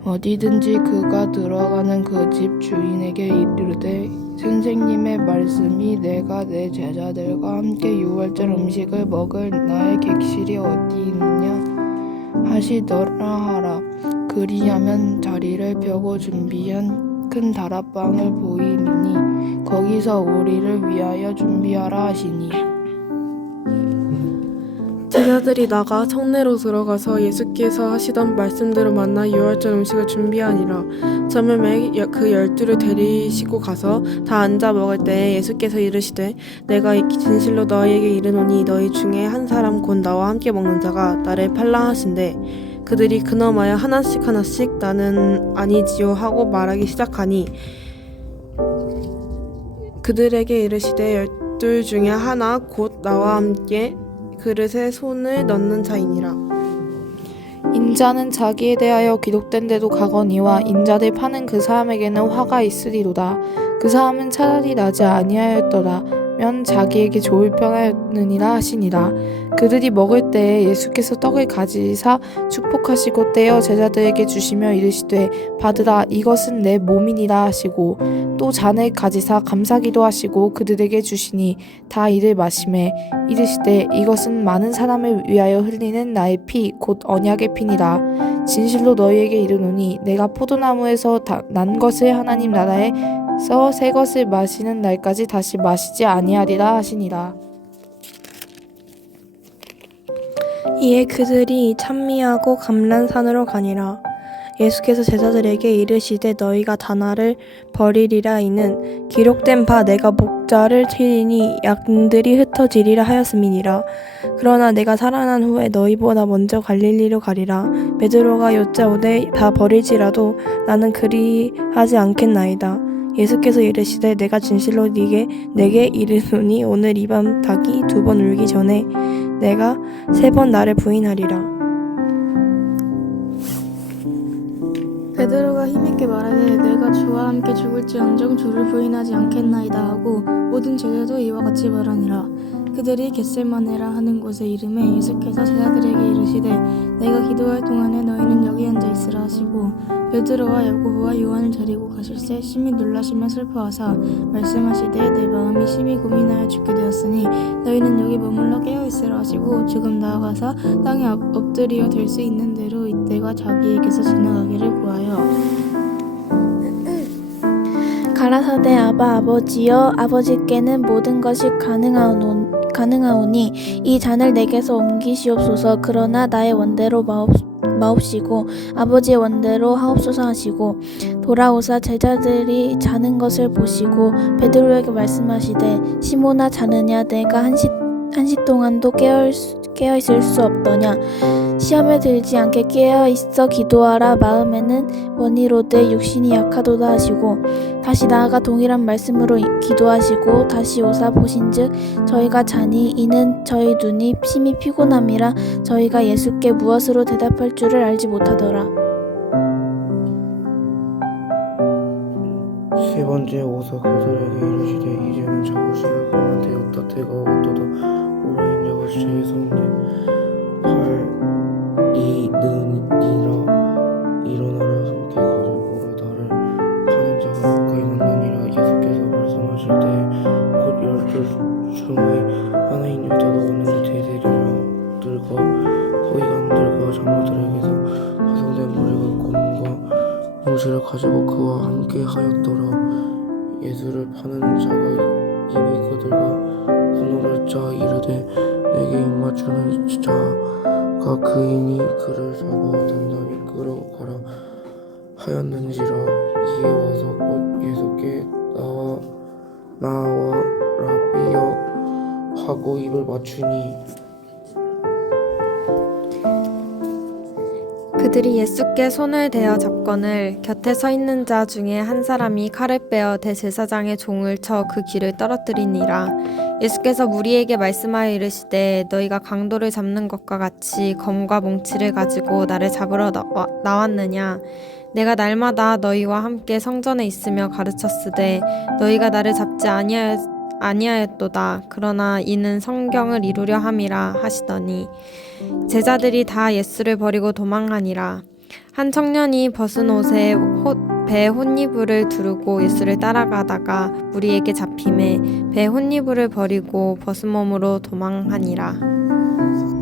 어디든지 그가 들어가는 그 집 주인에게 이르되 선생님의 말씀이 내가 내 제자들과 함께 유월절 음식을 먹을 나의 객실이 어디 있느냐 하시더라 하라. 그리하면 자리를 펴고 준비한 큰 다락방을 보이리니 거기서 우리를 위하여 준비하라 하시니 제자들이 나가 성내로 들어가서 예수께서 하시던 말씀대로 만나 유월절 음식을 준비하니라. 저물매 그 12를 데리시고 가서 다 앉아 먹을 때에 예수께서 이르시되 내가 진실로 너희에게 이르노니 너희 중에 한 사람 곧 나와 함께 먹는 자가 나를 팔라 하신대. 그들이 근엄하여 하나씩 나는 아니지요 하고 말하기 시작하니 그들에게 이르시되 12 중에 하나 곧 나와 함께 그릇에 손을 넣는 자이니라. 인자는 자기에 대하여 기록된 데도 가거니와 인자들 파는 그 사람에게는 화가 있으리로다. 그 사람은 차라리 나지 아니하였더라 면 자기에게 좋을 뻔하였느니라 하시니라. 그들이 먹을 때에 예수께서 떡을 가지사 축복하시고 떼어 제자들에게 주시며 이르시되 받으라 이것은 내 몸이니라 하시고 또 잔을 가지사 감사기도 하시고 그들에게 주시니 다 이를 마시매 이르시되 이것은 많은 사람을 위하여 흘리는 나의 피 곧 언약의 피니라. 진실로 너희에게 이르노니 내가 포도나무에서 난 것을 하나님 나라에서 새 것을 마시는 날까지 다시 마시지 아니하리라 하시니라. 이에 그들이 찬미하고 감람산으로 가니라. 예수께서 제자들에게 이르시되 너희가 다나를 버리리라. 이는 기록된 바 내가 목자를 치리니 양들이 흩어지리라 하였음이니라. 그러나 내가 살아난 후에 너희보다 먼저 갈릴리로 가리라. 베드로가 여짜오되 다 버릴지라도 나는 그리하지 않겠나이다. 예수께서 이르시되 내가 진실로 내게 이르노니 오늘 이 밤 닭이 2번 울기 전에 내가 3번 나를 부인하리라. 베드로가 힘있게 말하되 내가 주와 함께 죽을지언정 주를 부인하지 않겠나이다 하고 모든 제자도 이와 같이 말하니라. 그들이 겟세마네라 하는 곳에 이름에 예수께서 제자들에게 이르시되 내가 기도할 동안에 너희는 여기 앉아 있으라 하시고 베드로와 야고보와 요한을 데리고 가실새 심히 놀라시며 슬퍼하사 말씀하시되 내 마음이 심히 고민하여 죽게 되었으니 너희는 여기 머물러 깨어 있으라 하시고 조금 나아가사 땅에 엎드려 될 수 있는 대로 이때가 자기에게서 지나가기를 구하여 가라사대 아바 아버지여 아버지께는 모든 것이 가능하오니 이 잔을 내게서 옮기시옵소서. 그러나 나의 원대로 마옵시고 아버지의 원대로 하옵소서 하시고 돌아오사 제자들이 자는 것을 보시고 베드로에게 말씀하시되 시몬아 자느냐 내가 한시 동안도 깨어 있을 수 없더냐. 시험에 들지 않게 깨어 있어 기도하라. 마음에는 원이로되 육신이 약하도다 하시고 다시 나아가 동일한 말씀으로 기도하시고 다시 오사 보신즉 저희가 자니 이는 저희 눈이 심히 피곤함이라 저희가 예수께 무엇으로 대답할 줄을 알지 못하더라. 세 번째 오사 그들에게 이르시되 이제는 잡으시려 그만 되었다. 때가 오도다. 오라인 자가 주의 손에 팔이느니라. 일어나라 함께 가져보라. 나를 파는 자가 가까이 왔느니라. 예수께서 말씀하실 때 곧 12 중에 하나인 유다가 오는데 대대리들과 서기관들과 장로들에게서 파손된 무리가 곰과 몽실을 가지고 그와 함께 하였더라. 예수를 파는 자가 이미 그들과 분노를 짜 이르되 내게 입맞추는 자가 그이니 그를 잡아 단단히 끌어가라 하였는지라. 이에 와서 곧 예수께 나와 라비여 하고 입을 맞추니 그들이 예수께 손을 대어 잡거늘 곁에 서 있는 자 중에 한 사람이 칼을 빼어 대제사장의 종을 쳐 그 귀를 떨어뜨리니라. 예수께서 무리에게 말씀하여 이르시되 너희가 강도를 잡는 것과 같이 검과 몽치를 가지고 나를 잡으러 나왔느냐. 내가 날마다 너희와 함께 성전에 있으며 가르쳤으되 너희가 나를 잡지 아니하였도다. 그러나 이는 성경을 이루려 함이라 하시더니 제자들이 다 예수를 버리고 도망하니라. 한 청년이 벗은 옷에 배 혼이불을 두르고 예수를 따라가다가 무리에게 잡히매 배 혼이불을 버리고 벗은 몸으로 도망하니라.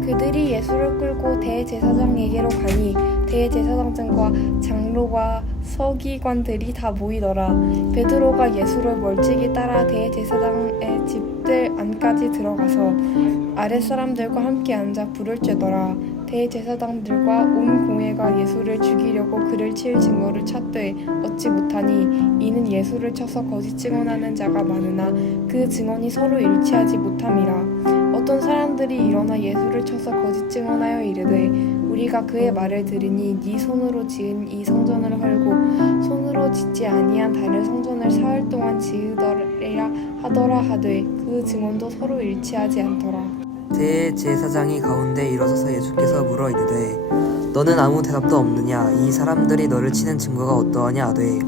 그들이 예수를 끌고 대제사장에게로 가니 대제사장과 장로와 서기관들이 다 모이더라. 베드로가 예수를 멀찍이 따라 대제사장의 집들 안까지 들어가서 아랫사람들과 함께 앉아 불을 쬐더라. 대제사장들과 온 공회가 예수를 죽이려고 그를 칠 증거를 찾되 얻지 못하니 이는 예수를 쳐서 거짓 증언하는 자가 많으나 그 증언이 서로 일치하지 못함이라. 어떤 사람들이 일어나 예수를 쳐서 거짓 증언하여 이르되 우리가 그의 말을 들으니 네 손으로 지은 이 성전을 헐고 손으로 짓지 아니한 다른 성전을 사흘 동안 지으더라 하더라 하되 그 증언도 서로 일치하지 않더라. 대제사장이 가운데 일어서서 예수께서 물어 이르되 너는 아무 대답도 없느냐. 이 사람들이 너를 치는 증거가 어떠하냐 하되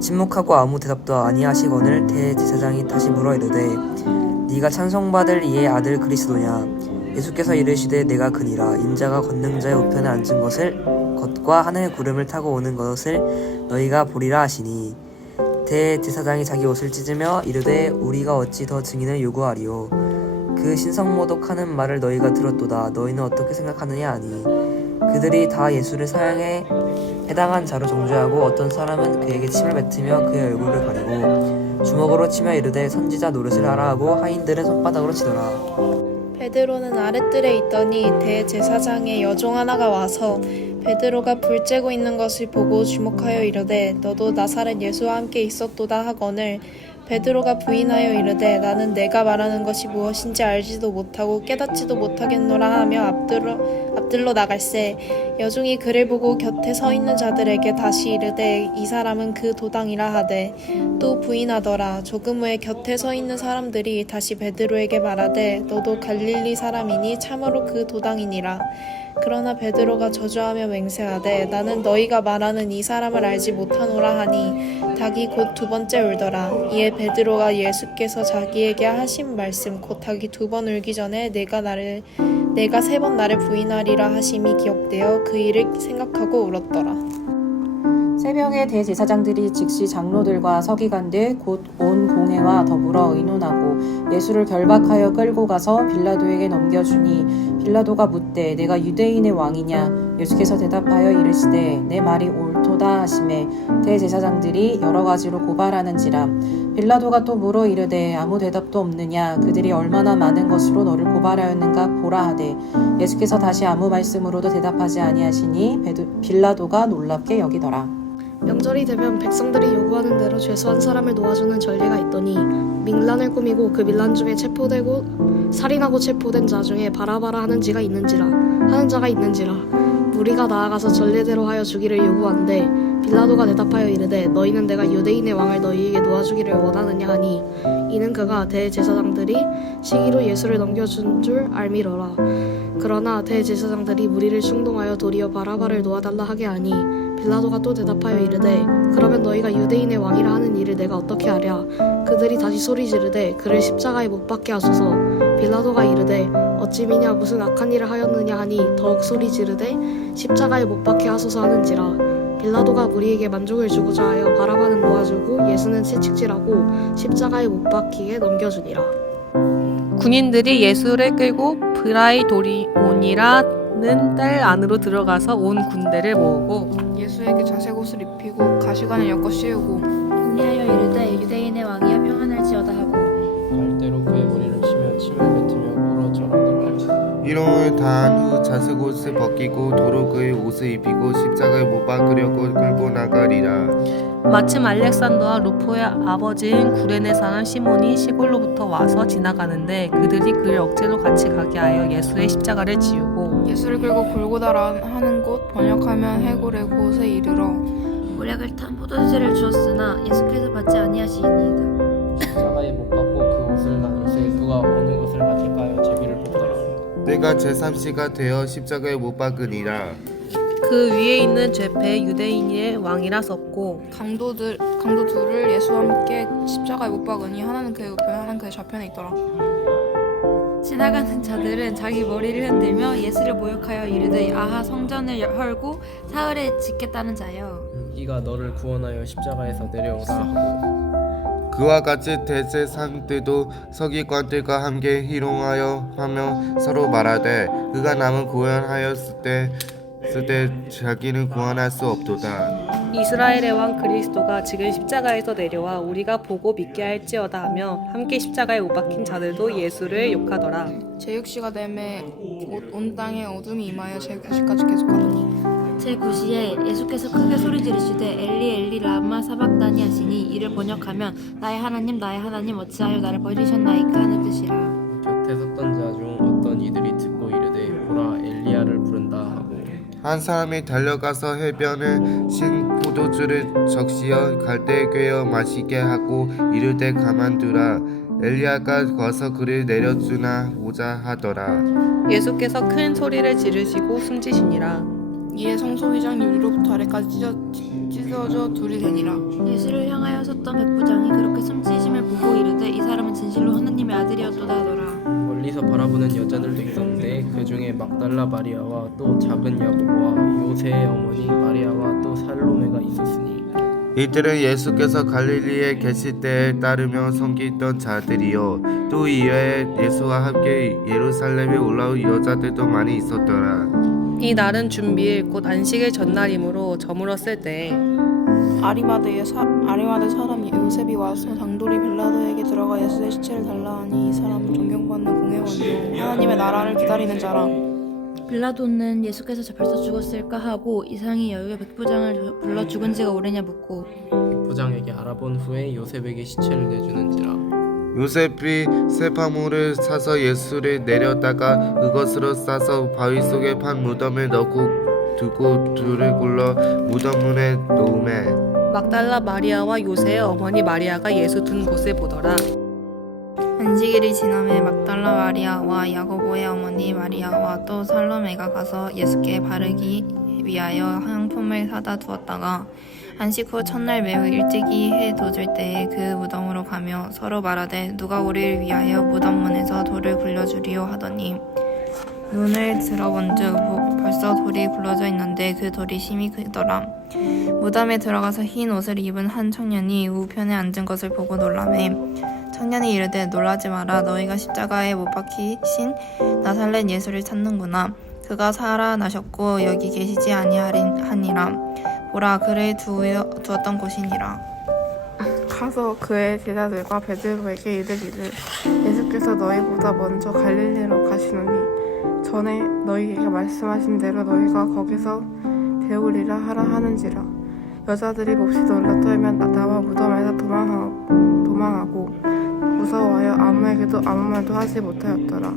침묵하고 아무 대답도 아니하시거늘 대제사장이 다시 물어 이르되 네가 찬송받을 이의 아들 그리스도냐. 예수께서 이르시되 내가 그니라. 인자가 권능자의 우편에 앉은 것과 하늘의 구름을 타고 오는 것을 너희가 보리라 하시니 대제사장이 자기 옷을 찢으며 이르되 우리가 어찌 더 증인을 요구하리요. 그 신성모독하는 말을 너희가 들었도다. 너희는 어떻게 생각하느냐 하니 그들이 다 예수를 사형에 해당한 자로 정죄하고 어떤 사람은 그에게 침을 뱉으며 그의 얼굴을 가리고 주먹으로 치며 이르되 선지자 노릇을 하라 하고 하인들은 손바닥으로 치더라. 베드로는 아랫뜰에 있더니 대제사장의 여종 하나가 와서 베드로가 불 쬐고 있는 것을 보고 주목하여 이르되 너도 나사렛 예수와 함께 있었도다 하거늘 베드로가 부인하여 이르되 나는 내가 말하는 것이 무엇인지 알지도 못하고 깨닫지도 못하겠노라 하며 앞들로 나갈새 여중이 그를 보고 곁에 서 있는 자들에게 다시 이르되 이 사람은 그 도당이라 하되 또 부인하더라. 조금 후에 곁에 서 있는 사람들이 다시 베드로에게 말하되 너도 갈릴리 사람이니 참으로 그 도당이니라. 그러나 베드로가 저주하며 맹세하되 나는 너희가 말하는 이 사람을 알지 못하노라 하니 닭이 곧 두 번째 울더라. 이에 베드로가 예수께서 자기에게 하신 말씀 곧 닭이 두 번 울기 전에 내가 세 번 나를 부인하리라 하심이 기억되어 그 일을 생각하고 울었더라. 새벽에 대제사장들이 즉시 장로들과 서기관들 곧 온 공회와 더불어 의논하고 예수를 결박하여 끌고 가서 빌라도에게 넘겨주니 빌라도가 묻되 내가 유대인의 왕이냐. 예수께서 대답하여 이르시되 내 말이 옳도다 하시매 대제사장들이 여러 가지로 고발하는지라. 빌라도가 또 물어 이르되 아무 대답도 없느냐. 그들이 얼마나 많은 것으로 너를 고발하였는가 보라 하되 예수께서 다시 아무 말씀으로도 대답하지 아니하시니 빌라도가 놀랍게 여기더라. 명절이 되면 백성들이 요구하는 대로 죄수한 사람을 놓아주는 전례가 있더니 밀란을 꾸미고 그 밀란 중에 체포되고 살인하고 체포된 자 중에 바라바라 하는 자가 있는지라. 무리가 나아가서 전례대로 하여 주기를 요구한데 빌라도가 대답하여 이르되 너희는 내가 유대인의 왕을 너희에게 놓아주기를 원하느냐 하니 이는 그가 대제사장들이 시기로 예수를 넘겨준 줄 알미러라. 그러나 대제사장들이 무리를 충동하여 도리어 바라바를 놓아달라 하게 하니 빌라도가 또 대답하여 이르되 그러면 너희가 유대인의 왕이라 하는 일을 내가 어떻게 하랴. 그들이 다시 소리 지르되 그를 십자가에 못 박게 하소서. 빌라도가 이르되 어찌 미냐 무슨 악한 일을 하였느냐 하니 더욱 소리 지르되 십자가에 못 박게 하소서 하는지라. 빌라도가 무리에게 만족을 주고자 하여 바라바는 놓아주고 예수는 채찍질하고 십자가에 못 박히게 넘겨주니라. 군인들이 예수를 끌고 브라이도리온이라는 뜰 안으로 들어가서 온 군대를 모으고 예수에게 자색 옷을 입히고 가시관을 엮어 씌우고 격리하여 이르되 유대인의 왕이여 평안할지어다 하고 갈대로 그의 머리를 치며 침을 뱉으며 울어 절하더라. 이름을 다한 후 자색 옷을 벗기고 도로 그의 옷을 입히고 십자가에 못 박으려고 끌고 나가리라. 마침 알렉산더와 루포의 아버지인 구레네 사람 시몬이 시골로부터 와서 지나가는데 그들이 그를 억지로 같이 가게 하여 예수의 십자가를 지우고 예수를 끌고 골고다라 하는 곳 번역하면 해골의 곳에 이르러 모략을 탄 포도주를 주었으나 예수께서 받지 아니하시니이다. 십자가에 못 박고 그 옷을 나눌새 누가 어느 것을 받을까요? 제비를 뽑더라. 내가 제3시가 되어 십자가에 못 박으니라. 그 위에 있는 죄패 유대인의 왕이라 썼고 강도 둘을 예수와 함께 십자가에 못 박으니 하나는 그의 우편 하나는 그의 좌편에 있더라. 지나가는 자들은 자기 머리를 흔들며 예수를 모욕하여 이르되 아하 성전을 헐고 사흘에 짓겠다는 자여 이가 너를 구원하여 십자가에서 내려오라 하고 그와 같이 대제사장들도 서기관들과 함께 희롱하여 하며 서로 말하되 그가 남은 구원하였을 때 자기는 구원할 수 없도다. 이스라엘의 왕 그리스도가 지금 십자가에서 내려와 우리가 보고 믿게 할지어다 하며 함께 십자가에 못 박힌 자들도 예수를 욕하더라. 제6시가 되매 온 땅에 어둠이 임하여 제9시까지 계속하더니 제9시에 예수께서 크게 소리 지르시되 엘리 엘리 라마 사박다니 하시니 이를 번역하면 나의 하나님 어찌하여 나를 버리셨나이까 하는 뜻이라. 곁에 섰던 자 중 어떤 이들이 듣고 이르되 보라 엘리야를 부른다 하고 한 사람이 달려가서 해변에 신 포도주를 적시어 갈대에 꿰어 마시게 하고 이르되 가만두라. 엘리야가 가서 그를 내려주나 보자 하더라. 예수께서 큰 소리를 지르시고 숨지시니라. 이에 성소휘장 유리로부터 아래까지 찢어져 둘이 되니라. 예수를 향하여 섰던 백부장이 그렇게 숨지심을 보고 이르되 이 사람은 진실로 하나님의 아들이었도다 하더라. 멀리서 바라보는 여자들도 있었는데 그 중에 막달라 마리아와 또 작은 야고보와 요새의 어머니 마리아와 또 살로메가 있었으니 이들은 예수께서 갈릴리에 계실 때에 따르며 섬기던 자들이요 또 이외에 예수와 함께 예루살렘에 올라온 여자들도 많이 있었더라. 이 날은 준비일 곧 안식일 전날이므로 저물었을 때 아리마대 사람이 요셉이 와서 장돌이 빌라도에게 들어가 예수의 시체를 달라 하니 이 사람은 존경받는 공회원이요 하나님의 나라를 기다리는 자라. 빌라도는 예수께서 벌써 죽었을까 하고 이상히 여유의 백부장을 불러 죽은 지가 오래냐 묻고 백부장에게 알아본 후에 요셉에게 시체를 내주는지라. 요셉이 쇠파물을 사서 예수를 내려다가 그것으로 싸서 바위 속에 판 무덤에 넣고 두고 둘을 굴러 무덤 문에 놓으매 막달라 마리아와 요새의 어머니 마리아가 예수 둔 곳을 보더라. 안식일이 지남에 막달라 마리아와 야고보의 어머니 마리아와 또 살로메가 가서 예수께 바르기 위하여 향품을 사다 두었다가 안식 후 첫날 매우 일찍이 해 돋을 때에 그 무덤으로 가며 서로 말하되 누가 우리를 위하여 무덤문에서 돌을 굴려주리요 하더니 눈을 들어본즉 벌써 돌이 굴러져 있는데 그 돌이 심히 크더라. 무덤에 들어가서 흰 옷을 입은 한 청년이 우편에 앉은 것을 보고 놀라매 청년이 이르되 놀라지 마라. 너희가 십자가에 못 박히신 나살렛 예수를 찾는구나. 그가 살아나셨고 여기 계시지 아니하니라. 보라 그를 두었던 곳이니라. 가서 그의 제자들과 베드로에게 이르기를 예수께서 너희보다 먼저 갈릴리로 가시노니 전에 너희에게 말씀하신 대로 너희가 거기서 배우리라 하라 하는지라. 여자들이 몹시 놀라 떨며 나와 무덤에서 도망하고 무서워하여 아무에게도 아무 말도 하지 못하였더라.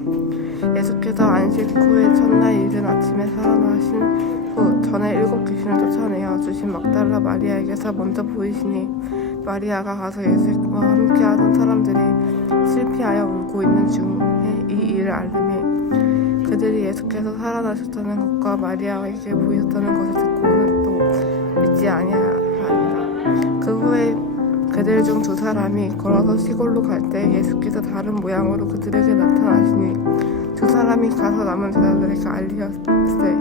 예수께서 안식 후에 첫날 이른 아침에 살아나신 후 전에 7 귀신을 쫓아내어 주신 막달라 마리아에게서 먼저 보이시니 마리아가 가서 예수와 함께하던 사람들이 실피하여 울고 있는 중에 이 일을 알림해 그들이 예수께서 살아나셨다는 것과 마리아에게 보이셨다는 것을 듣고는 또 믿지 아니하니라. 그 후에 그들 중 2 사람이 걸어서 시골로 갈 때 예수께서 다른 모양으로 그들에게 나타나시니 2 사람이 가서 남은 제자들에게 알리었으되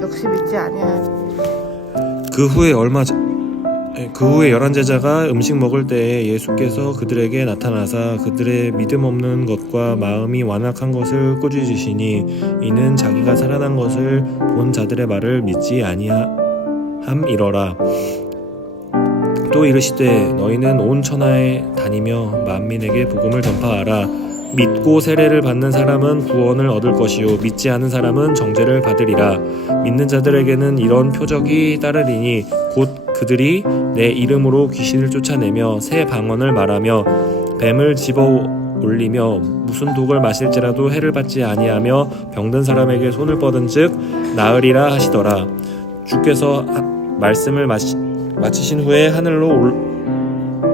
역시 믿지 아니하니. 그 후에 11 제자가 음식 먹을 때에 예수께서 그들에게 나타나사 그들의 믿음 없는 것과 마음이 완악한 것을 꾸짖으시니 이는 자기가 살아난 것을 본 자들의 말을 믿지 아니함이러라. 또 이르시되 너희는 온 천하에 다니며 만민에게 복음을 전파하라. 믿고 세례를 받는 사람은 구원을 얻을 것이요 믿지 않은 사람은 정죄를 받으리라. 믿는 자들에게는 이런 표적이 따르리니 곧 그들이 내 이름으로 귀신을 쫓아내며 새 방언을 말하며 뱀을 집어 올리며 무슨 독을 마실지라도 해를 받지 아니하며 병든 사람에게 손을 뻗은즉 나으리라 하시더라. 주께서 말씀을 마치신 후에 하늘로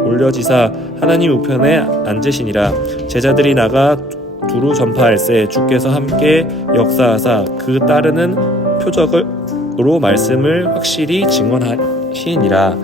올려지사 하나님 우편에 앉으시니라. 제자들이 나가 두루 전파할세 주께서 함께 역사하사 그 따르는 표적으로 말씀을 확실히 증언하시니라.